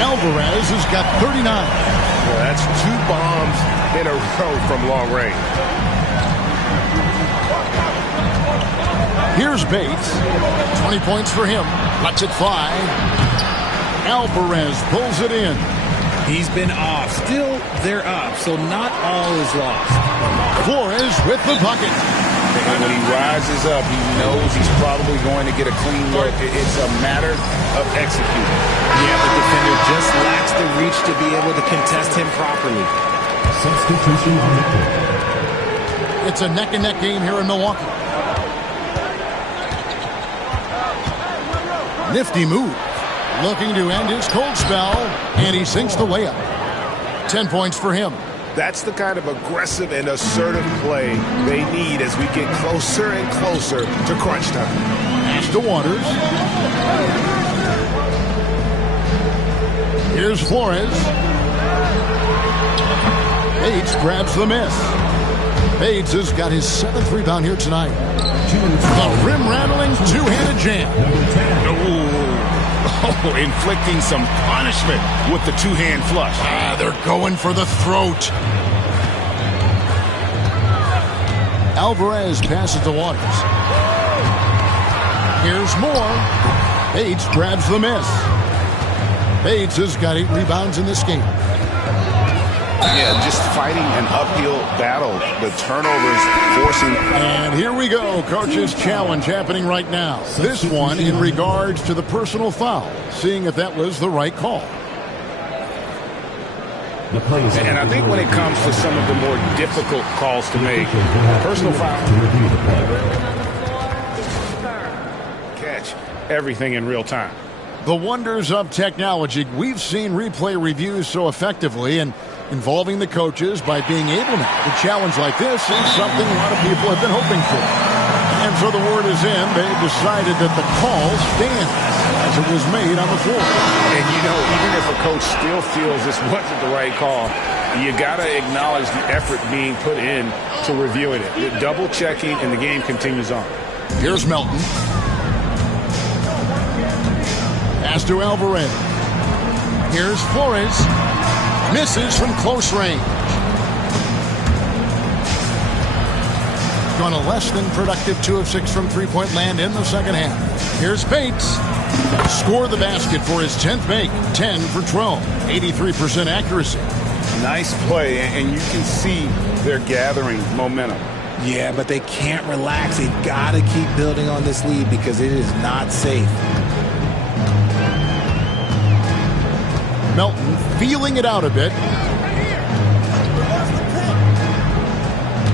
Alvarez has got 39. Well, that's 2 bombs in a row from long range. Here's Bates. 20 points for him. Lets it fly. Alvarez pulls it in. He's been off. Still, they're up, so not all is lost. Flores with the bucket. And when he rises up, he knows he's probably going to get a clean look. It's a matter of executing. Yeah, the defender just lacks the reach to be able to contest him properly. Substitution on the court. It's a neck-and-neck game here in Milwaukee. Nifty move. Looking to end his cold spell, and he sinks the layup. 10 points for him. That's the kind of aggressive and assertive play they need as we get closer and closer to crunch time. Pass to Waters. Here's Flores. Bates grabs the miss. Bates has got his 7th rebound here tonight. The rim-rattling two-handed jam. Oh, inflicting some punishment with the two-hand flush. They're going for the throat. Alvarez passes to Waters. Here's Moore. Bates grabs the miss. Bates has got 8 rebounds in this game. Yeah, just fighting an uphill battle. The turnovers forcing. And here we go. Coach's challenge happening right now. This one in regards to the personal foul. Seeing if that was the right call. And I think when it comes to some of the more difficult calls to make, personal foul. Catch everything in real time. The wonders of technology. We've seen replay reviews so effectively and involving the coaches by being able now to challenge like this is something a lot of people have been hoping for. And so the word is in. They've decided that the call stands as it was made on the floor. And, you know, even if a coach still feels this wasn't the right call, you got to acknowledge the effort being put in to reviewing it. Double checking, and the game continues on. Here's Melton. Pass to Alvarez. Here's Flores. Misses from close range. Gone a less than productive 2 of 6 from three-point land in the second half. Here's Bates. Score the basket for his 10th make. 10 for 12. 83% accuracy. Nice play, and you can see they're gathering momentum. Yeah, but they can't relax. They've got to keep building on this lead because it is not safe. Melton feeling it out a bit.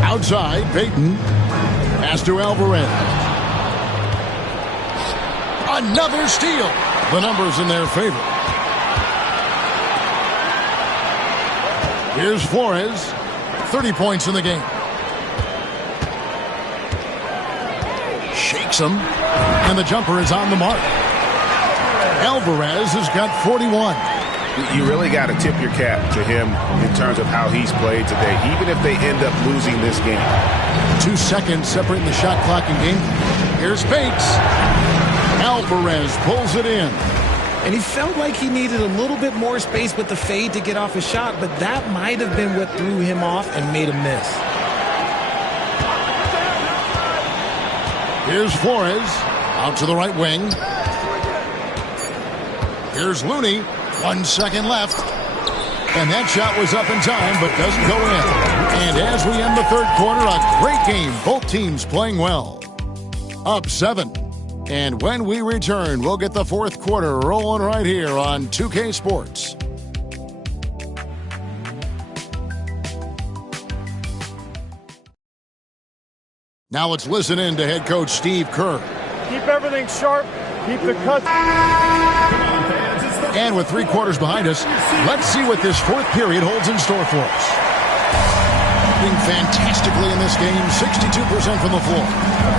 Outside, Payton. Pass to Alvarez. Another steal. The numbers in their favor. Here's Flores. 30 points in the game. Shakes him. And the jumper is on the mark. Alvarez has got 41. You really got to tip your cap to him in terms of how he's played today, even if they end up losing this game. 2 seconds separating the shot clock and game. Here's Bates. Alvarez pulls it in. And he felt like he needed a little bit more space with the fade to get off his shot, but that might have been what threw him off and made him miss. Here's Flores. Out to the right wing. Here's Looney. 1 second left. And that shot was up in time, but doesn't go in. And as we end the third quarter, a great game. Both teams playing well. Up 7. And when we return, we'll get the fourth quarter rolling right here on 2K Sports. Now let's listen in to head coach Steve Kerr. Keep everything sharp. Keep the cuts. And with 3 quarters behind us, let's see what this fourth period holds in store for us. Doing fantastically in this game, 62% from the floor.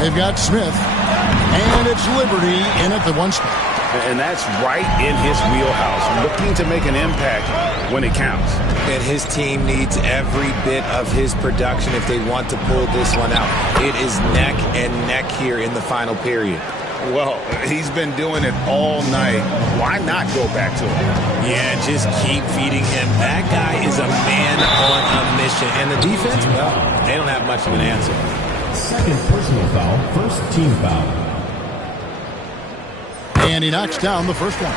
They've got Smith, and it's Liberty in at the 1 spot. And that's right in his wheelhouse, looking to make an impact when it counts. And his team needs every bit of his production if they want to pull this one out. It is neck and neck here in the final period. Well, he's been doing it all night. Why not go back to it? Yeah, just keep feeding him. That guy is a man on a mission. And the defense, well, they don't have much of an answer. Second personal foul, first team foul. And he knocks down the first one.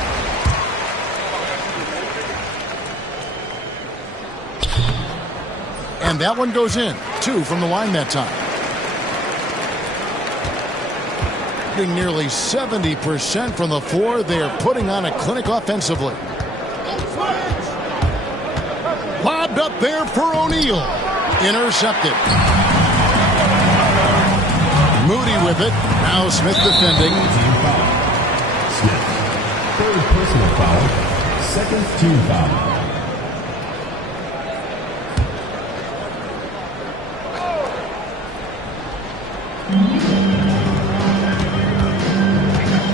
And that one goes in. 2 from the line that time. Getting nearly 70% from the floor. They are putting on a clinic offensively. Lobbed up there for O'Neal. Intercepted. Moody with it. Now Smith defending. Smith. Third personal foul. Second team foul.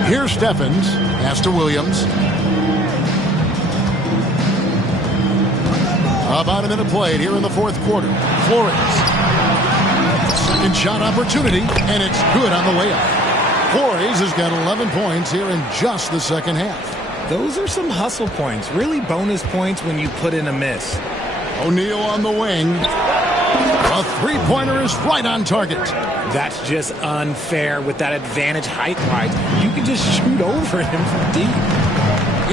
Here's Stephens. Pass to Williams. About a minute played here in the fourth quarter. Flores. Second shot opportunity, and it's good on the layup. Flores has got 11 points here in just the second half. Those are some hustle points. Really bonus points when you put in a miss. O'Neal on the wing. A three-pointer is right on target. That's just unfair with that advantage height-wise. You can just shoot over him from deep.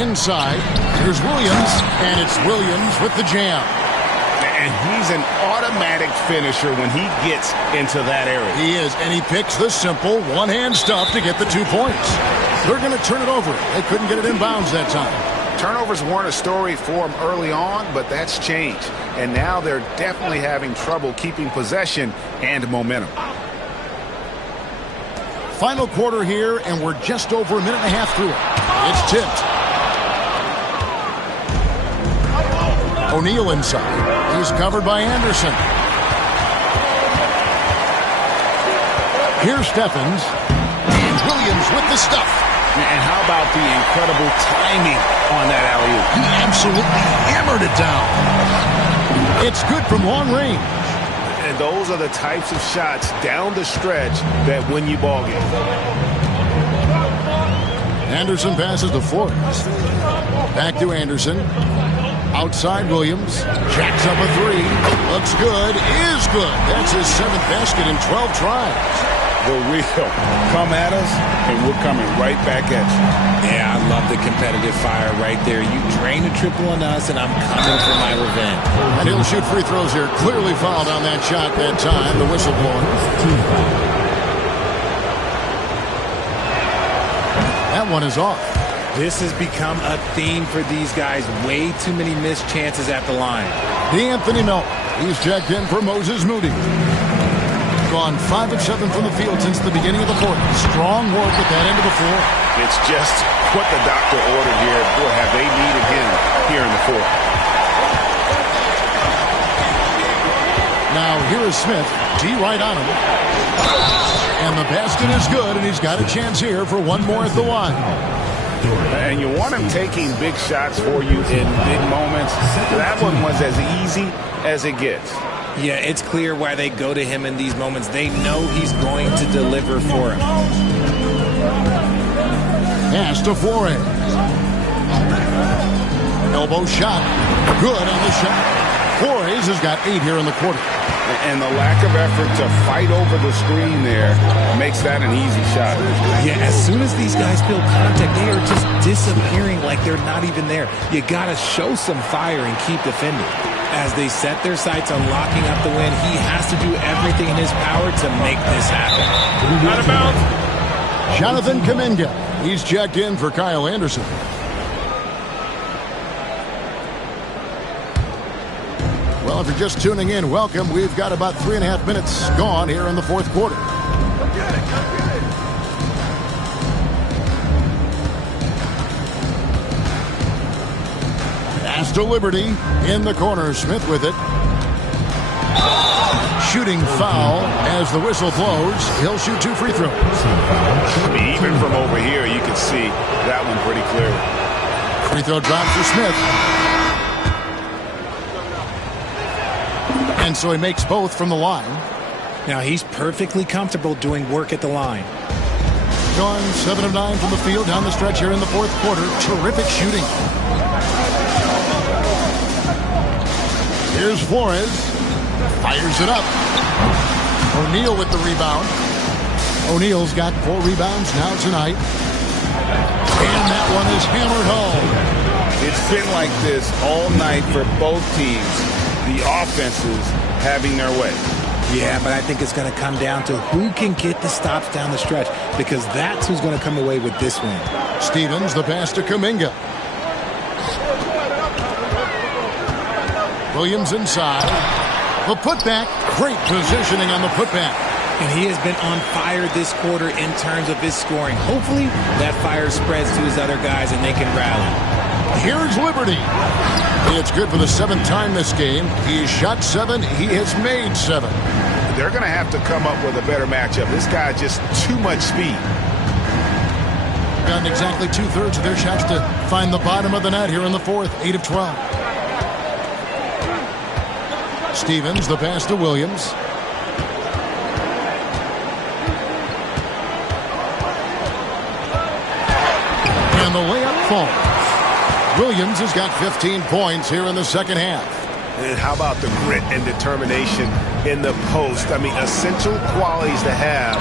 Inside, here's Williams, and it's Williams with the jam. And he's an automatic finisher when he gets into that area. He is, and he picks the simple one-hand stuff to get the 2 points. They're going to turn it over. They couldn't get it in bounds that time. Turnovers weren't a story for him early on, but that's changed. And now they're definitely having trouble keeping possession and momentum. Final quarter here, and we're just over a minute and a half through it. It's tipped. O'Neal inside. He's covered by Anderson. Here's Stephens. And Williams with the stuff. And how about the incredible timing on that alley-oop? He absolutely hammered it down. It's good from long range. And those are the types of shots down the stretch that win you ball games. Anderson passes to Flores. Back to Anderson. Outside Williams. Jacks up a 3. Looks good. Is good. That's his 7th basket in 12 tries. The real. Come at us, and we're coming right back at you. Yeah, I love the competitive fire right there. You drain a triple on us, and I'm coming for my revenge. And he'll shoot free throws here. Clearly fouled on that shot that time. The whistle blowing. That one is off. This has become a theme for these guys. Way too many missed chances at the line. D'Anthony Melton. He's checked in for Moses Moody. Gone 5 of 7 from the field since the beginning of the fourth. Strong work at that end of the floor. It's just what the doctor ordered here. Boy, have they needed him here in the fourth. Now here is Smith. D right on him. And the basket is good, and he's got a chance here for one more at the line. And you want him taking big shots for you in big moments. That one was as easy as it gets. Yeah, it's clear why they go to him in these moments. They know he's going to deliver for him. Pass to Flores. Elbow shot. Good on the shot. Flores has got 8 here in the quarter. And the lack of effort to fight over the screen there makes that an easy shot. Yeah, as soon as these guys feel contact, they are just disappearing like they're not even there. You got to show some fire and keep defending. As they set their sights on locking up the win, he has to do everything in his power to make this happen. Out of bounds. Jonathan Kuminga. He's checked in for Kyle Anderson. Well, if you're just tuning in, welcome. We've got about 3.5 minutes gone here in the fourth quarter. Pass to Liberty in the corner. Smith with it. Shooting foul as the whistle blows. He'll shoot 2 free throws. Even from over here, you can see that one pretty clearly. Free throw drop for Smith. And so he makes both from the line. Now he's perfectly comfortable doing work at the line. Gone 7 of 9 from the field down the stretch here in the fourth quarter. Terrific shooting. Here's Flores. Fires it up. O'Neal with the rebound. O'Neal's got 4 rebounds now tonight. And that one is hammered home. It's been like this all night for both teams. The offenses having their way. Yeah, but I think it's going to come down to who can get the stops down the stretch, because that's who's going to come away with this win. Stevens, the pass to Kuminga. Williams inside. The putback. Great positioning on the putback. And he has been on fire this quarter in terms of his scoring. Hopefully that fire spreads to his other guys and they can rally. Here's Liberty. It's good for the 7th time this game. He shot 7. He has made 7. They're going to have to come up with a better matchup. This guy just too much speed. Gotten exactly 2/3 of their shots to find the bottom of the net here in the fourth. 8 of 12. Stevens, the pass to Williams. And the layup falls. Williams has got 15 points here in the second half. And how about the grit and determination in the post? I mean, essential qualities to have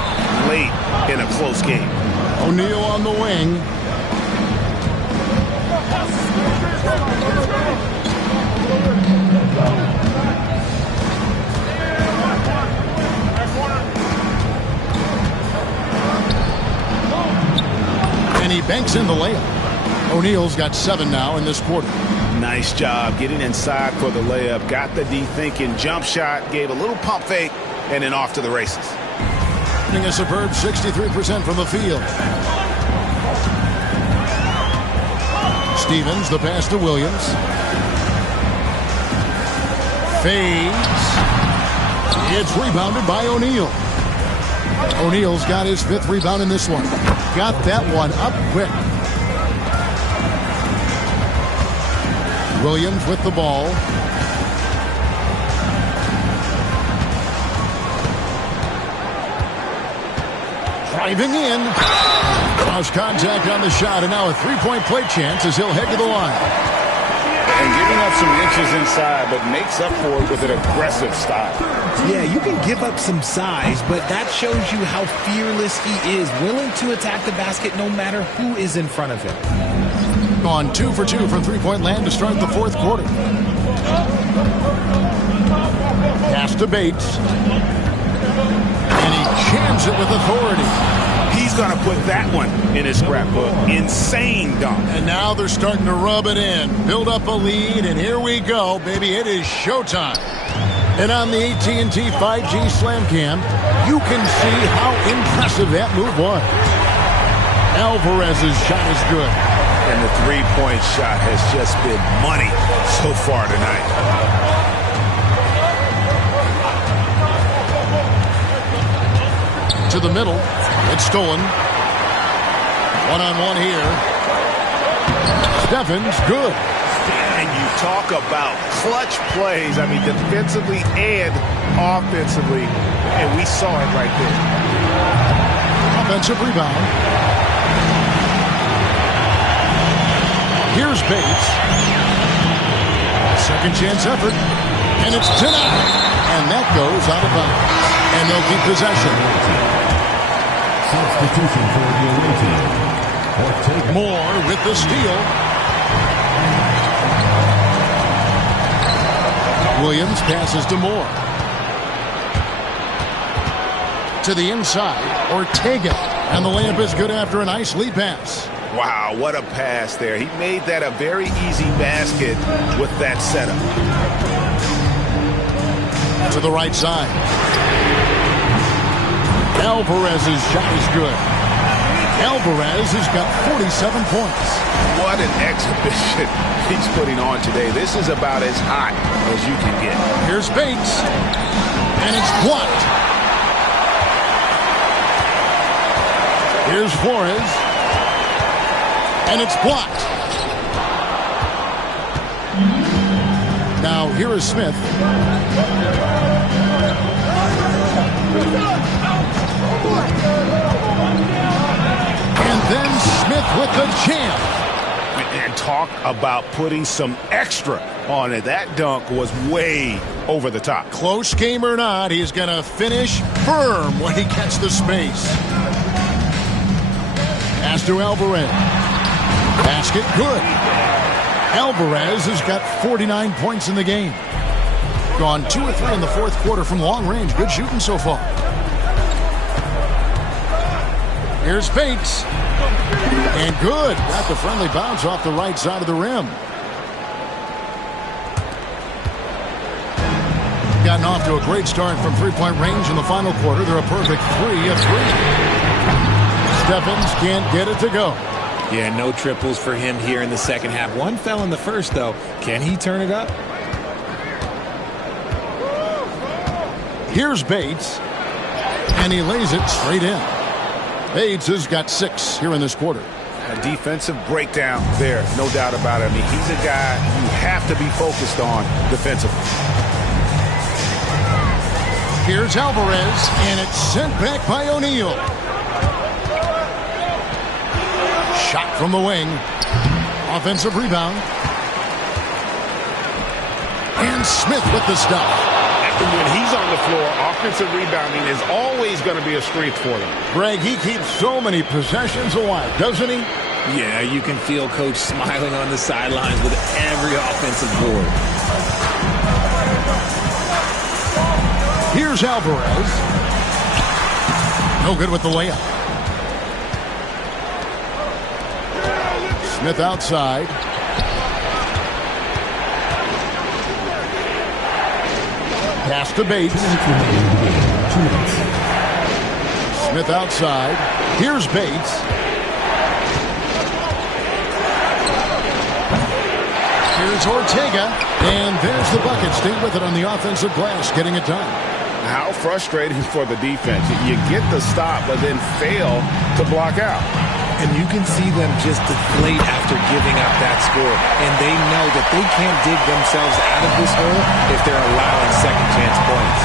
late in a close game. O'Neal on the wing. And he banks in the layup. O'Neal's got 7 now in this quarter. Nice job getting inside for the layup. Got the D-thinking jump shot, gave a little pump fake, and then off to the races. A superb 63% from the field. Stevens, the pass to Williams. Fades. It's rebounded by O'Neal. O'Neal's got his 5th rebound in this one. Got that one up quick. Williams with the ball. Driving in. Cross contact on the shot, and now a 3-point play chance as he'll head to the line. And giving up some inches inside, but makes up for it with an aggressive style. Yeah, you can give up some size, but that shows you how fearless he is, willing to attack the basket no matter who is in front of him. On 2 for 2 from 3-point land to start the fourth quarter. Pass to Bates. And he jams it with authority. He's going to put that one in his scrapbook. Insane dunk. And now they're starting to rub it in. Build up a lead, and here we go, baby. It is showtime. And on the AT&T 5G Slam Cam, you can see how impressive that move was. Alvarez's shot is good. And the 3-point shot has just been money so far tonight. To the middle. It's stolen. One-on-one here. Stevens, good. And you talk about clutch plays. I mean, defensively and offensively. And we saw it right there. Offensive rebound. Here's Bates. Second chance effort. And it's denied. And that goes out of bounds. And they'll keep possession. Substitution for the away team. Moore with the steal. Williams passes to Moore. To the inside. Ortega. And the layup is good after a nice lead pass. Wow, what a pass there. He made that a very easy basket with that setup. To the right side. Alvarez's shot is good. Alvarez has got 47 points. What an exhibition he's putting on today. This is about as hot as you can get. Here's Bates, and it's blocked. Here's Flores, and it's blocked. Now here is Smith. And then Smith with the jam. And talk about putting some extra on it. That dunk was way over the top. Close game or not, he's going to finish firm when he gets the space. Pass to Alvarez. Basket good. Alvarez has got 49 points in the game. Gone 2 or 3 in the fourth quarter from long range. Good shooting so far. Here's Bates. And good. Got the friendly bounce off the right side of the rim. Gotten off to a great start from three-point range in the final quarter. They're a perfect 3 of 3. Stephens can't get it to go. Yeah, no triples for him here in the second half. One fell in the first, though. Can he turn it up? Here's Bates, and he lays it straight in. Bates has got 6 here in this quarter. A defensive breakdown there, no doubt about it. I mean, he's a guy you have to be focused on defensively. Here's Alvarez, and it's sent back by O'Neal. Shot from the wing. Offensive rebound. And Smith with the stop. When he's on the floor, offensive rebounding is always going to be a strength for them. Greg, he keeps so many possessions alive, doesn't he? Yeah, you can feel Coach smiling on the sidelines with every offensive board. Here's Alvarez. No good with the layup. Smith outside. Pass to Bates. Smith outside. Here's Bates. Here's Ortega. And there's the bucket. Stay with it on the offensive glass, getting it done. How frustrating for the defense. You get the stop, but then fail to block out. And you can see them just deflate after giving up that score. And they know that they can't dig themselves out of this hole if they're allowing second chance points.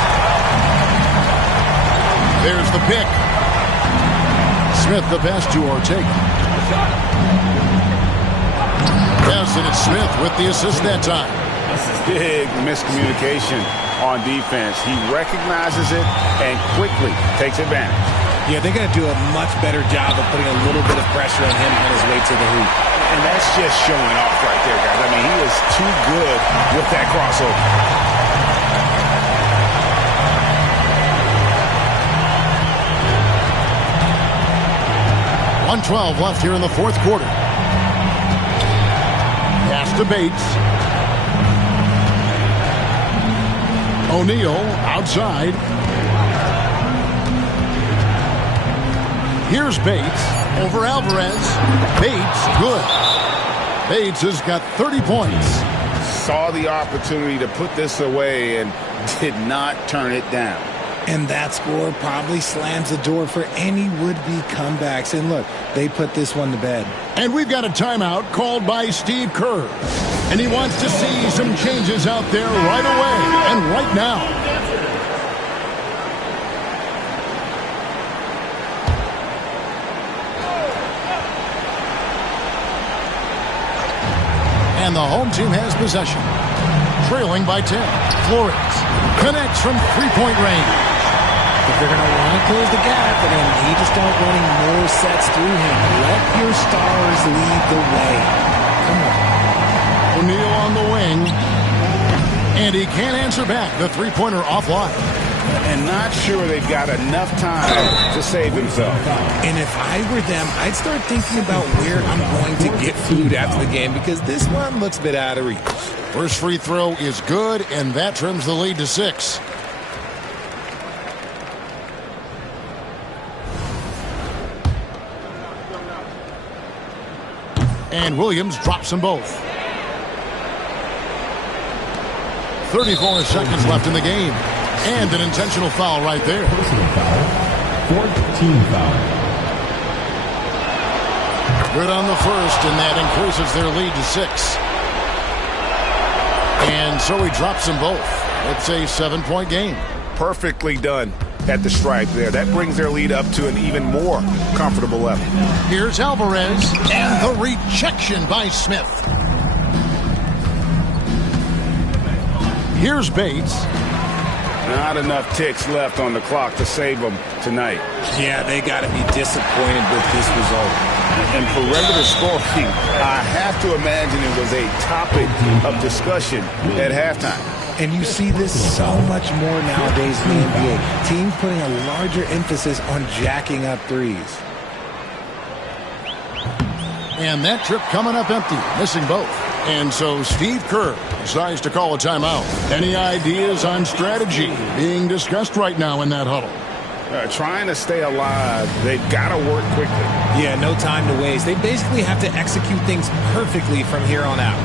There's the pick. Smith the pass to Ortega. Yes, and it's Smith with the assist that time. Big miscommunication on defense. He recognizes it and quickly takes advantage. Yeah, they're going to do a much better job of putting a little bit of pressure on him on his way to the hoop. And that's just showing off right there, guys. I mean, he is too good with that crossover. .112 left here in the fourth quarter. Pass to Bates. O'Neal outside. Here's Bates over Alvarez. Bates, good. Bates has got 30 points. Saw the opportunity to put this away and did not turn it down. And that score probably slams the door for any would-be comebacks. And look, they put this one to bed. And we've got a timeout called by Steve Kerr. And he wants to see some changes out there right away and right now. And the home team has possession. Trailing by 10. Flores connects from three-point range. If they're going to want to close the gap, they're going to need to start running more sets through him. Let your stars lead the way. Come on. O'Neal on the wing. And he can't answer back. The three-pointer offline. And not sure they've got enough time to save themselves. And if I were them, I'd start thinking about where I'm going to get food after the game because this one looks a bit out of reach. First free throw is good, and that trims the lead to 6. And Williams drops them both. 34 seconds left in the game. And an intentional foul right there. Personal foul. 14 foul. Good on the first, and that increases their lead to 6. And so he drops them both. It's a 7-point game. Perfectly done at the stripe there. That brings their lead up to an even more comfortable level. Here's Alvarez, and the rejection by Smith. Here's Bates. Not enough ticks left on the clock to save them tonight. Yeah, they got to be disappointed with this result. And perimeter scoring, I have to imagine it was a topic of discussion at halftime. And you see this so much more nowadays in the NBA. Teams putting a larger emphasis on jacking up threes. And that trip coming up empty, missing both. And so Steve Kerr decides to call a timeout. Any ideas on strategy being discussed right now in that huddle? Trying to stay alive, they've got to work quickly. Yeah, no time to waste. They basically have to execute things perfectly from here on out.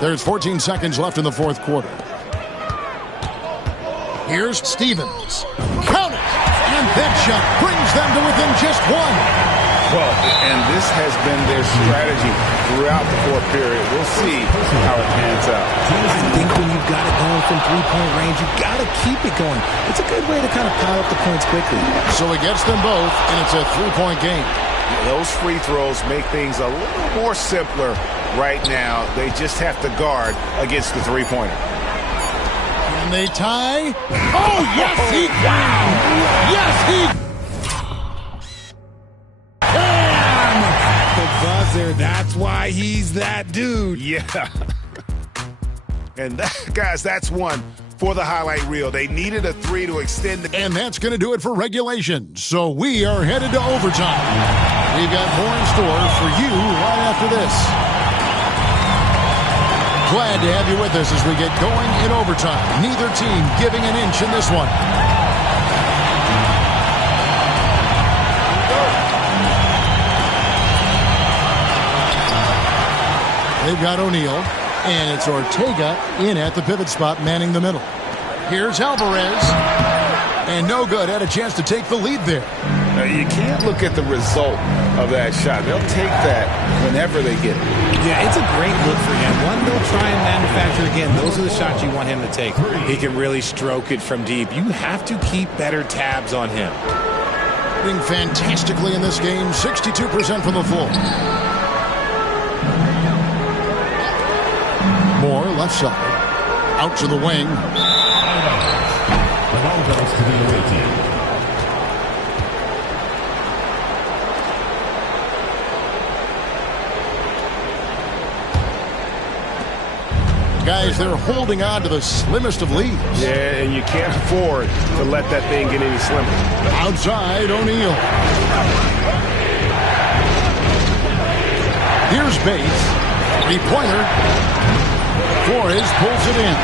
There's 14 seconds left in the fourth quarter. Here's Stevens. Count it! And that shot brings them to within just 1. Well, and this has been their strategy throughout the fourth period. We'll see how it pans out. I think when you've got it going from three-point range, you've got to keep it going. It's a good way to kind of pile up the points quickly. So he gets them both, and it's a 3-point game. Those free throws make things a little more simpler right now. They just have to guard against the three-pointer. And they tie. Oh, yes, he can! Yes, he can! The buzzer, that's why he's that dude. Yeah. And guys, that's one for the highlight reel. They needed a 3 to extend the... And that's going to do it for regulation. So we are headed to overtime. We've got more in store for you right after this. Glad to have you with us as we get going in overtime. Neither team giving an inch in this one. They've got O'Neal, and it's Ortega in at the pivot spot, manning the middle. Here's Alvarez, and no good. Had a chance to take the lead there. Now, you can't look at the result of that shot. They'll take that whenever they get it. Yeah, it's a great look for him. One they'll try and manufacture again. Those are the shots you want him to take. He can really stroke it from deep. You have to keep better tabs on him. Doing fantastically in this game, 62% from the floor. Moore, left side. Out to the wing. The ball goes to the away team. Guys, they're holding on to the slimmest of leads. Yeah, and you can't afford to let that thing get any slimmer. Outside, O'Neal. Here's Bates. Three-pointer. Flores pulls it in.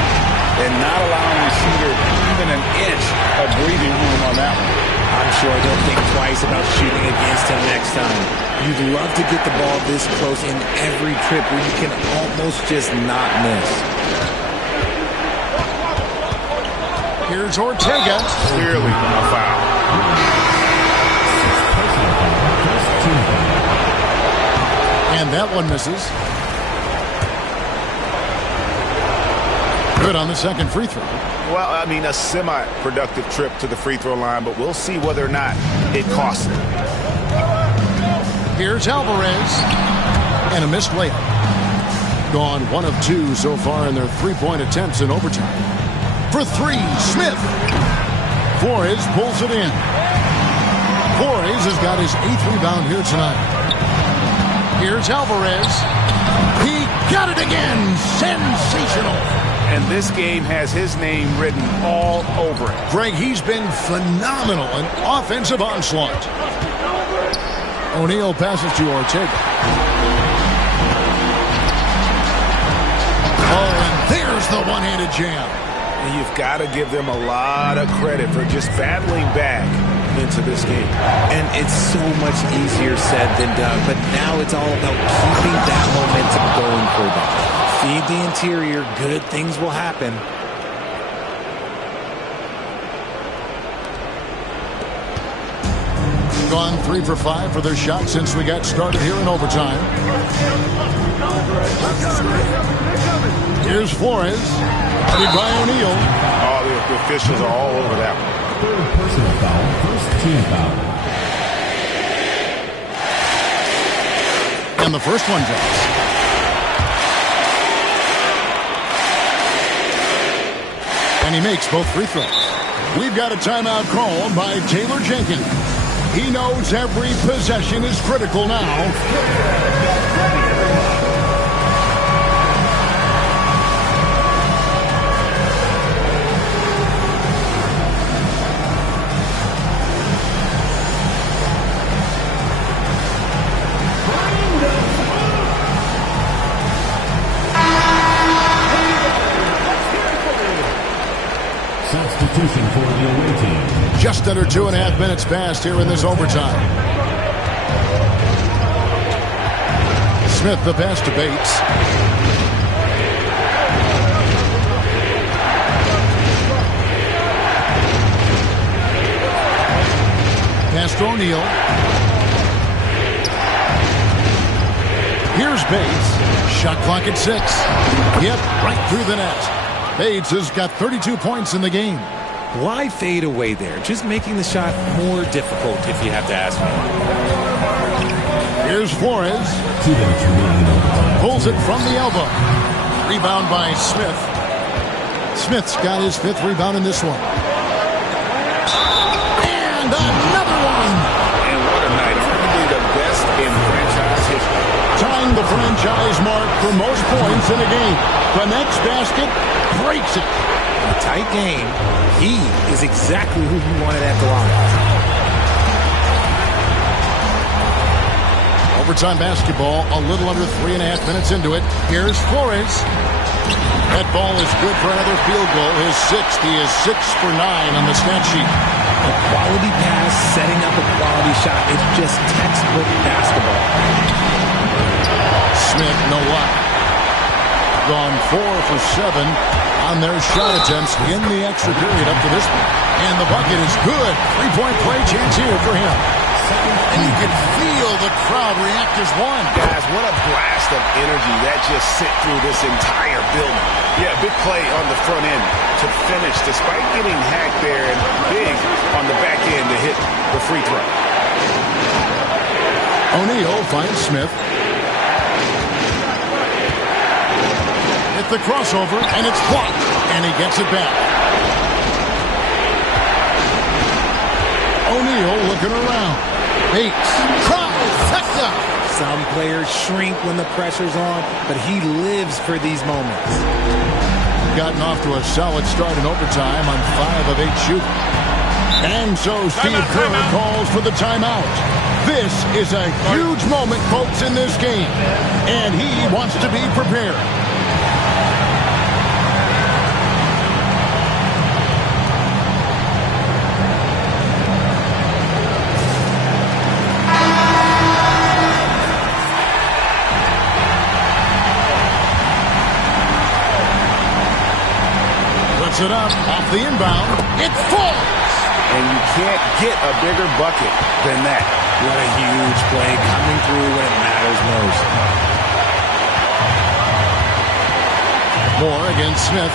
And not allowing the shooter even an inch of breathing room on that one. I'm sure they'll think twice about shooting against him next time. You'd love to get the ball this close in every trip where you can almost just not miss. Here's Ortega. Clearly a foul. And that one misses. Good on the second free throw. Well, I mean, a semi-productive trip to the free throw line, but we'll see whether or not it costs them. Here's Alvarez. And a missed layup. Gone 1 of 2 so far in their three-point attempts in overtime. For 3, Smith. Flores pulls it in. Flores has got his 8th rebound here tonight. Here's Alvarez. He got it again. Sensational. And this game has his name written all over it. Greg, he's been phenomenal in offensive onslaught. O'Neal passes to Ortega. Oh, and there's the one-handed jam. And you've got to give them a lot of credit for just battling back into this game. And it's so much easier said than done, but now it's all about keeping that momentum going for them. Feed the interior, good things will happen. Gone 3 for 5 for their shot since we got started here in overtime. Here's Flores. Headed by O'Neal. Oh, the officials are all over that one. Third personal foul, first team foul. And the first one drops. And he makes both free throws. We've got a timeout called by Taylor Jenkins. He knows every possession is critical now. Substitution for the away team. Just under 2.5 minutes passed here in this overtime. Smith the pass to Bates. Pass to O'Neal. Here's Bates. Shot clock at 6. Yep, right through the net. Bates has got 32 points in the game. Why fade away there? Just making the shot more difficult, if you have to ask me. Here's Flores. 2 minutes remaining in overtime. Pulls it from the elbow. Rebound by Smith. Smith's got his 5th rebound in this one. And another one. And what a night. Arguably the best in franchise history. Tying the franchise mark for most points in a game. The next basket breaks it. In a tight game, he is exactly who you wanted at the line. Overtime basketball, a little under 3.5 minutes into it. Here's Flores. That ball is good for another field goal. His 6th. He is 6 for 9 on the stat sheet. A quality pass, setting up a quality shot. It's just textbook basketball. Smith, no luck. Gone 4 for 7 on their shot attempts in the extra period up to this point. And the bucket is good. 3-point play chance here for him. And you can feel the crowd react as one. Guys, what a blast of energy that just sent through this entire building. Yeah, big play on the front end to finish despite getting hacked there, and big on the back end to hit the free throw. O'Neal finds Smith. Hit the crossover, and it's blocked. And he gets it back. O'Neal looking around. Bates. Trifecta. Some players shrink when the pressure's on, but he lives for these moments. Gotten off to a solid start in overtime on 5 of 8 shooting. And so Steve Kerr calls for the timeout. This is a huge moment, folks, in this game. And he wants to be prepared. It up off the inbound. It falls. And you can't get a bigger bucket than that. What a huge play coming through when it matters most. Moore against Smith.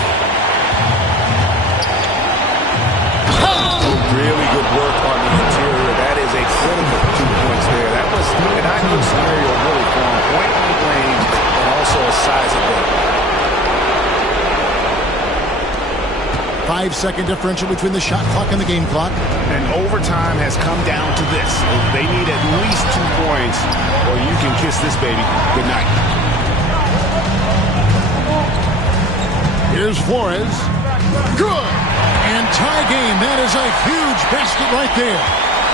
Really good work on the interior. That is a critical 2 points there. That was an ideal scenario really for him. Point blank range and also a size advantage. 5-second differential between the shot clock and the game clock. And overtime has come down to this. They need at least 2 points, or you can kiss this baby goodnight. Here's Flores. Good! And tie game. That is a huge basket right there.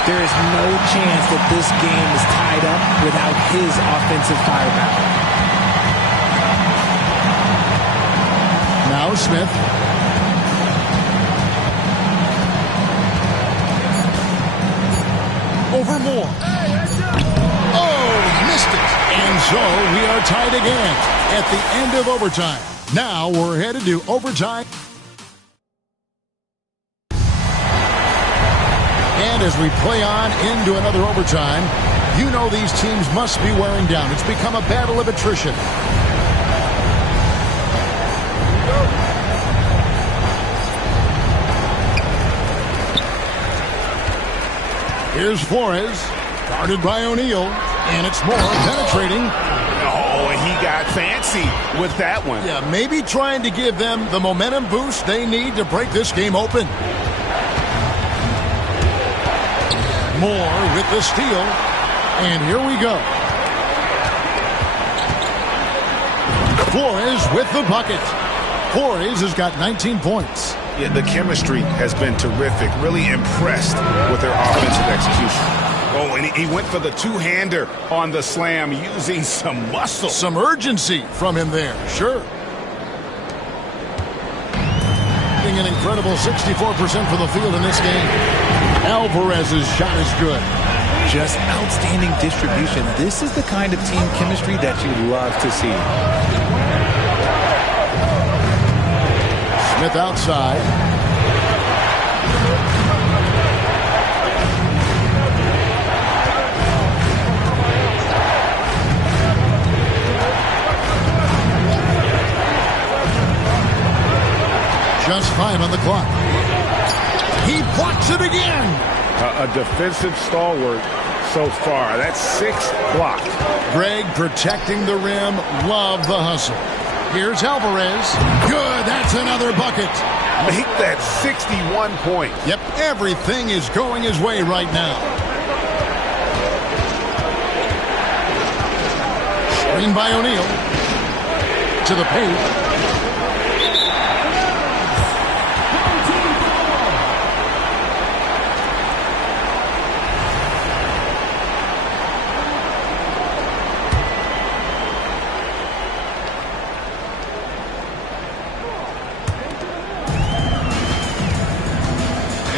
There is no chance that this game is tied up without his offensive firepower. Now Smith. Over Moore. Oh, missed it. And so we are tied again at the end of overtime. Now we're headed to overtime. And as we play on into another overtime, you know these teams must be wearing down. It's become a battle of attrition. Here's Flores, guarded by O'Neal, and it's Moore penetrating. Oh, and he got fancy with that one. Yeah, maybe trying to give them the momentum boost they need to break this game open. Moore with the steal, and here we go. Flores with the bucket. Flores has got 19 points. Yeah, the chemistry has been terrific. Really impressed with their offensive execution. Oh, and he went for the two-hander on the slam using some muscle. Some urgency from him there, sure. An incredible 64% for the field in this game. Alvarez's shot is good. Just outstanding distribution. This is the kind of team chemistry that you love to see. Smith outside. Just 5 on the clock. He blocks it again. A defensive stalwart so far. That's 6 blocked. Greg protecting the rim. Love the hustle. Here's Alvarez. Good. That's another bucket. Make that 61 points. Yep. Everything is going his way right now. Screen by O'Neal. To the paint.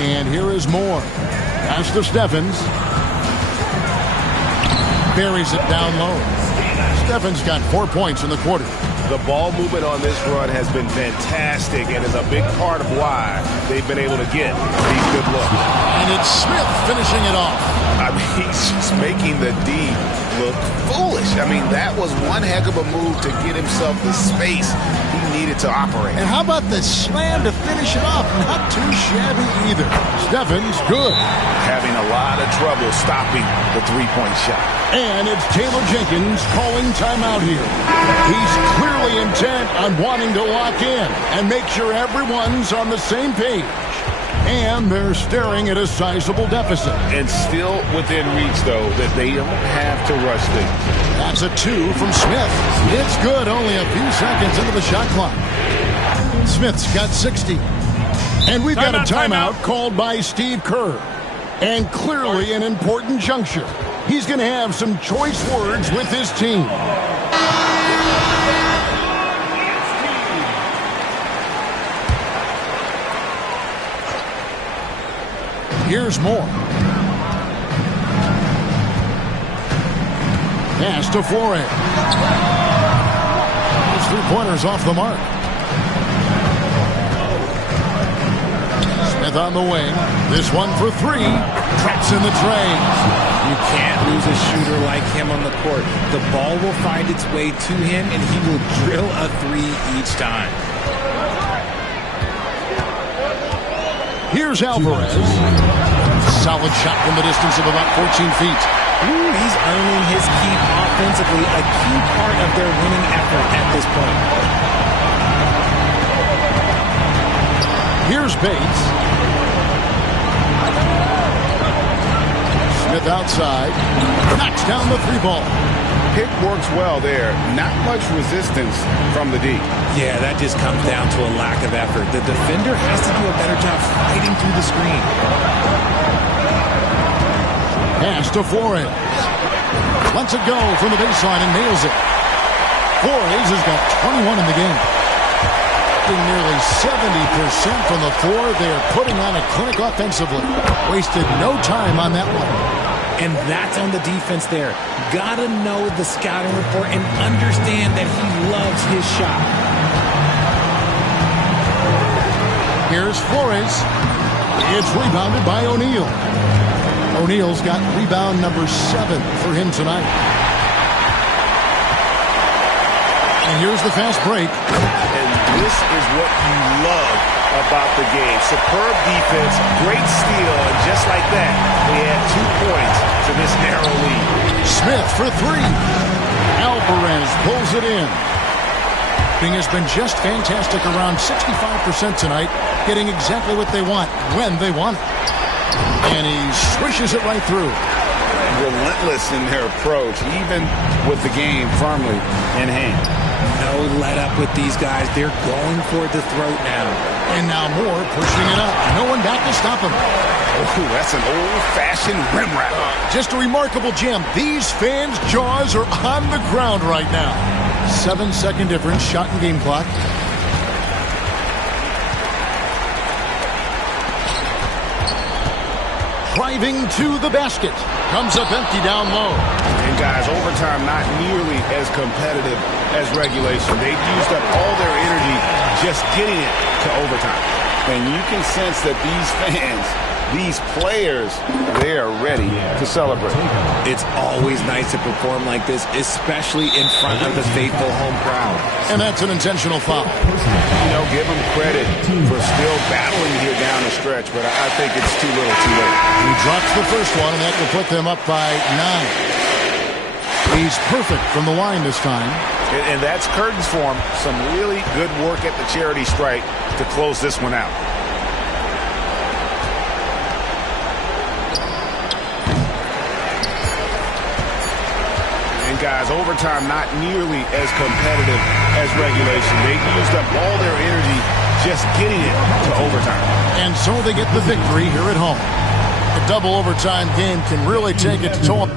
And here is Moore. Pass to Steffens. Buries it down low. Steffens got 4 points in the quarter. The ball movement on this run has been fantastic and is a big part of why they've been able to get these good looks. And it's Smith finishing it off. I mean, he's just making the D look foolish. I mean, that was one heck of a move to get himself the space he needed to operate. And how about the slam to finish it off? Not too shabby either. Steffens, good. Having a lot of trouble stopping the three-point shot. And it's Taylor Jenkins calling timeout here. He's clearly intent on wanting to lock in and make sure everyone's on the same page. And they're staring at a sizable deficit. And still within reach, though, that they don't have to rush things. That's a 2 from Smith. It's good, only a few seconds into the shot clock. Smith's got 60. And we've got a timeout called by Steve Kerr. And clearly an important juncture. He's going to have some choice words with his team. Here's Moore. Pass to Flores. His three-pointers off the mark. Smith on the wing. This one for 3. Traps in the tray. You can't lose a shooter like him on the court. The ball will find its way to him, and he will drill a 3 each time. Here's Alvarez. Solid shot from the distance of about 14 feet. He's earning his keep offensively, a key part of their winning effort at this point. Here's Bates. Smith outside. Knocks down the 3-ball. Pick works well there. Not much resistance from the D. Yeah, that just comes down to a lack of effort. The defender has to do a better job fighting through the screen. Pass to Flores. Lets it go from the baseline and nails it. Flores has got 21 in the game. Nearly 70% from the floor. They are putting on a clinic offensively. Wasted no time on that one. And that's on the defense there. Gotta know the scouting report and understand that he loves his shot. Here's Flores. It's rebounded by O'Neal. O'Neal's got rebound number 7 for him tonight. And here's the fast break. And this is what you love about the game. Superb defense, great steal, and just like that, they add 2 points to this narrow lead. Smith for 3. Alvarez pulls it in. Bing has been just fantastic, around 65% tonight, getting exactly what they want, when they want it. And he swishes it right through. Relentless in their approach, even with the game firmly in hand. No let up with these guys. They're going for the throat now. And now Moore pushing it up. No one back to stop him. Oh, that's an old-fashioned rim wrap. Just a remarkable gem. These fans' jaws are on the ground right now. 7-second difference, shot and game clock. Driving to the basket. Comes up empty down low. And guys, overtime not nearly as competitive as regulation. They've used up all their energy just getting it to overtime. And you can sense that these fans, these players, they are ready to celebrate. It's always nice to perform like this, especially in front of the faithful home crowd. And that's an intentional foul. You know, give them credit for still battling here down the stretch, but I think it's too little too late. He drops the first one, and that will put them up by 9. He's perfect from the line this time. And that's curtains for him. Some really good work at the charity stripe to close this one out. And guys, overtime not nearly as competitive as regulation. They've used up all their energy just getting it to overtime. And so they get the victory here at home. A double overtime game can really take its toll.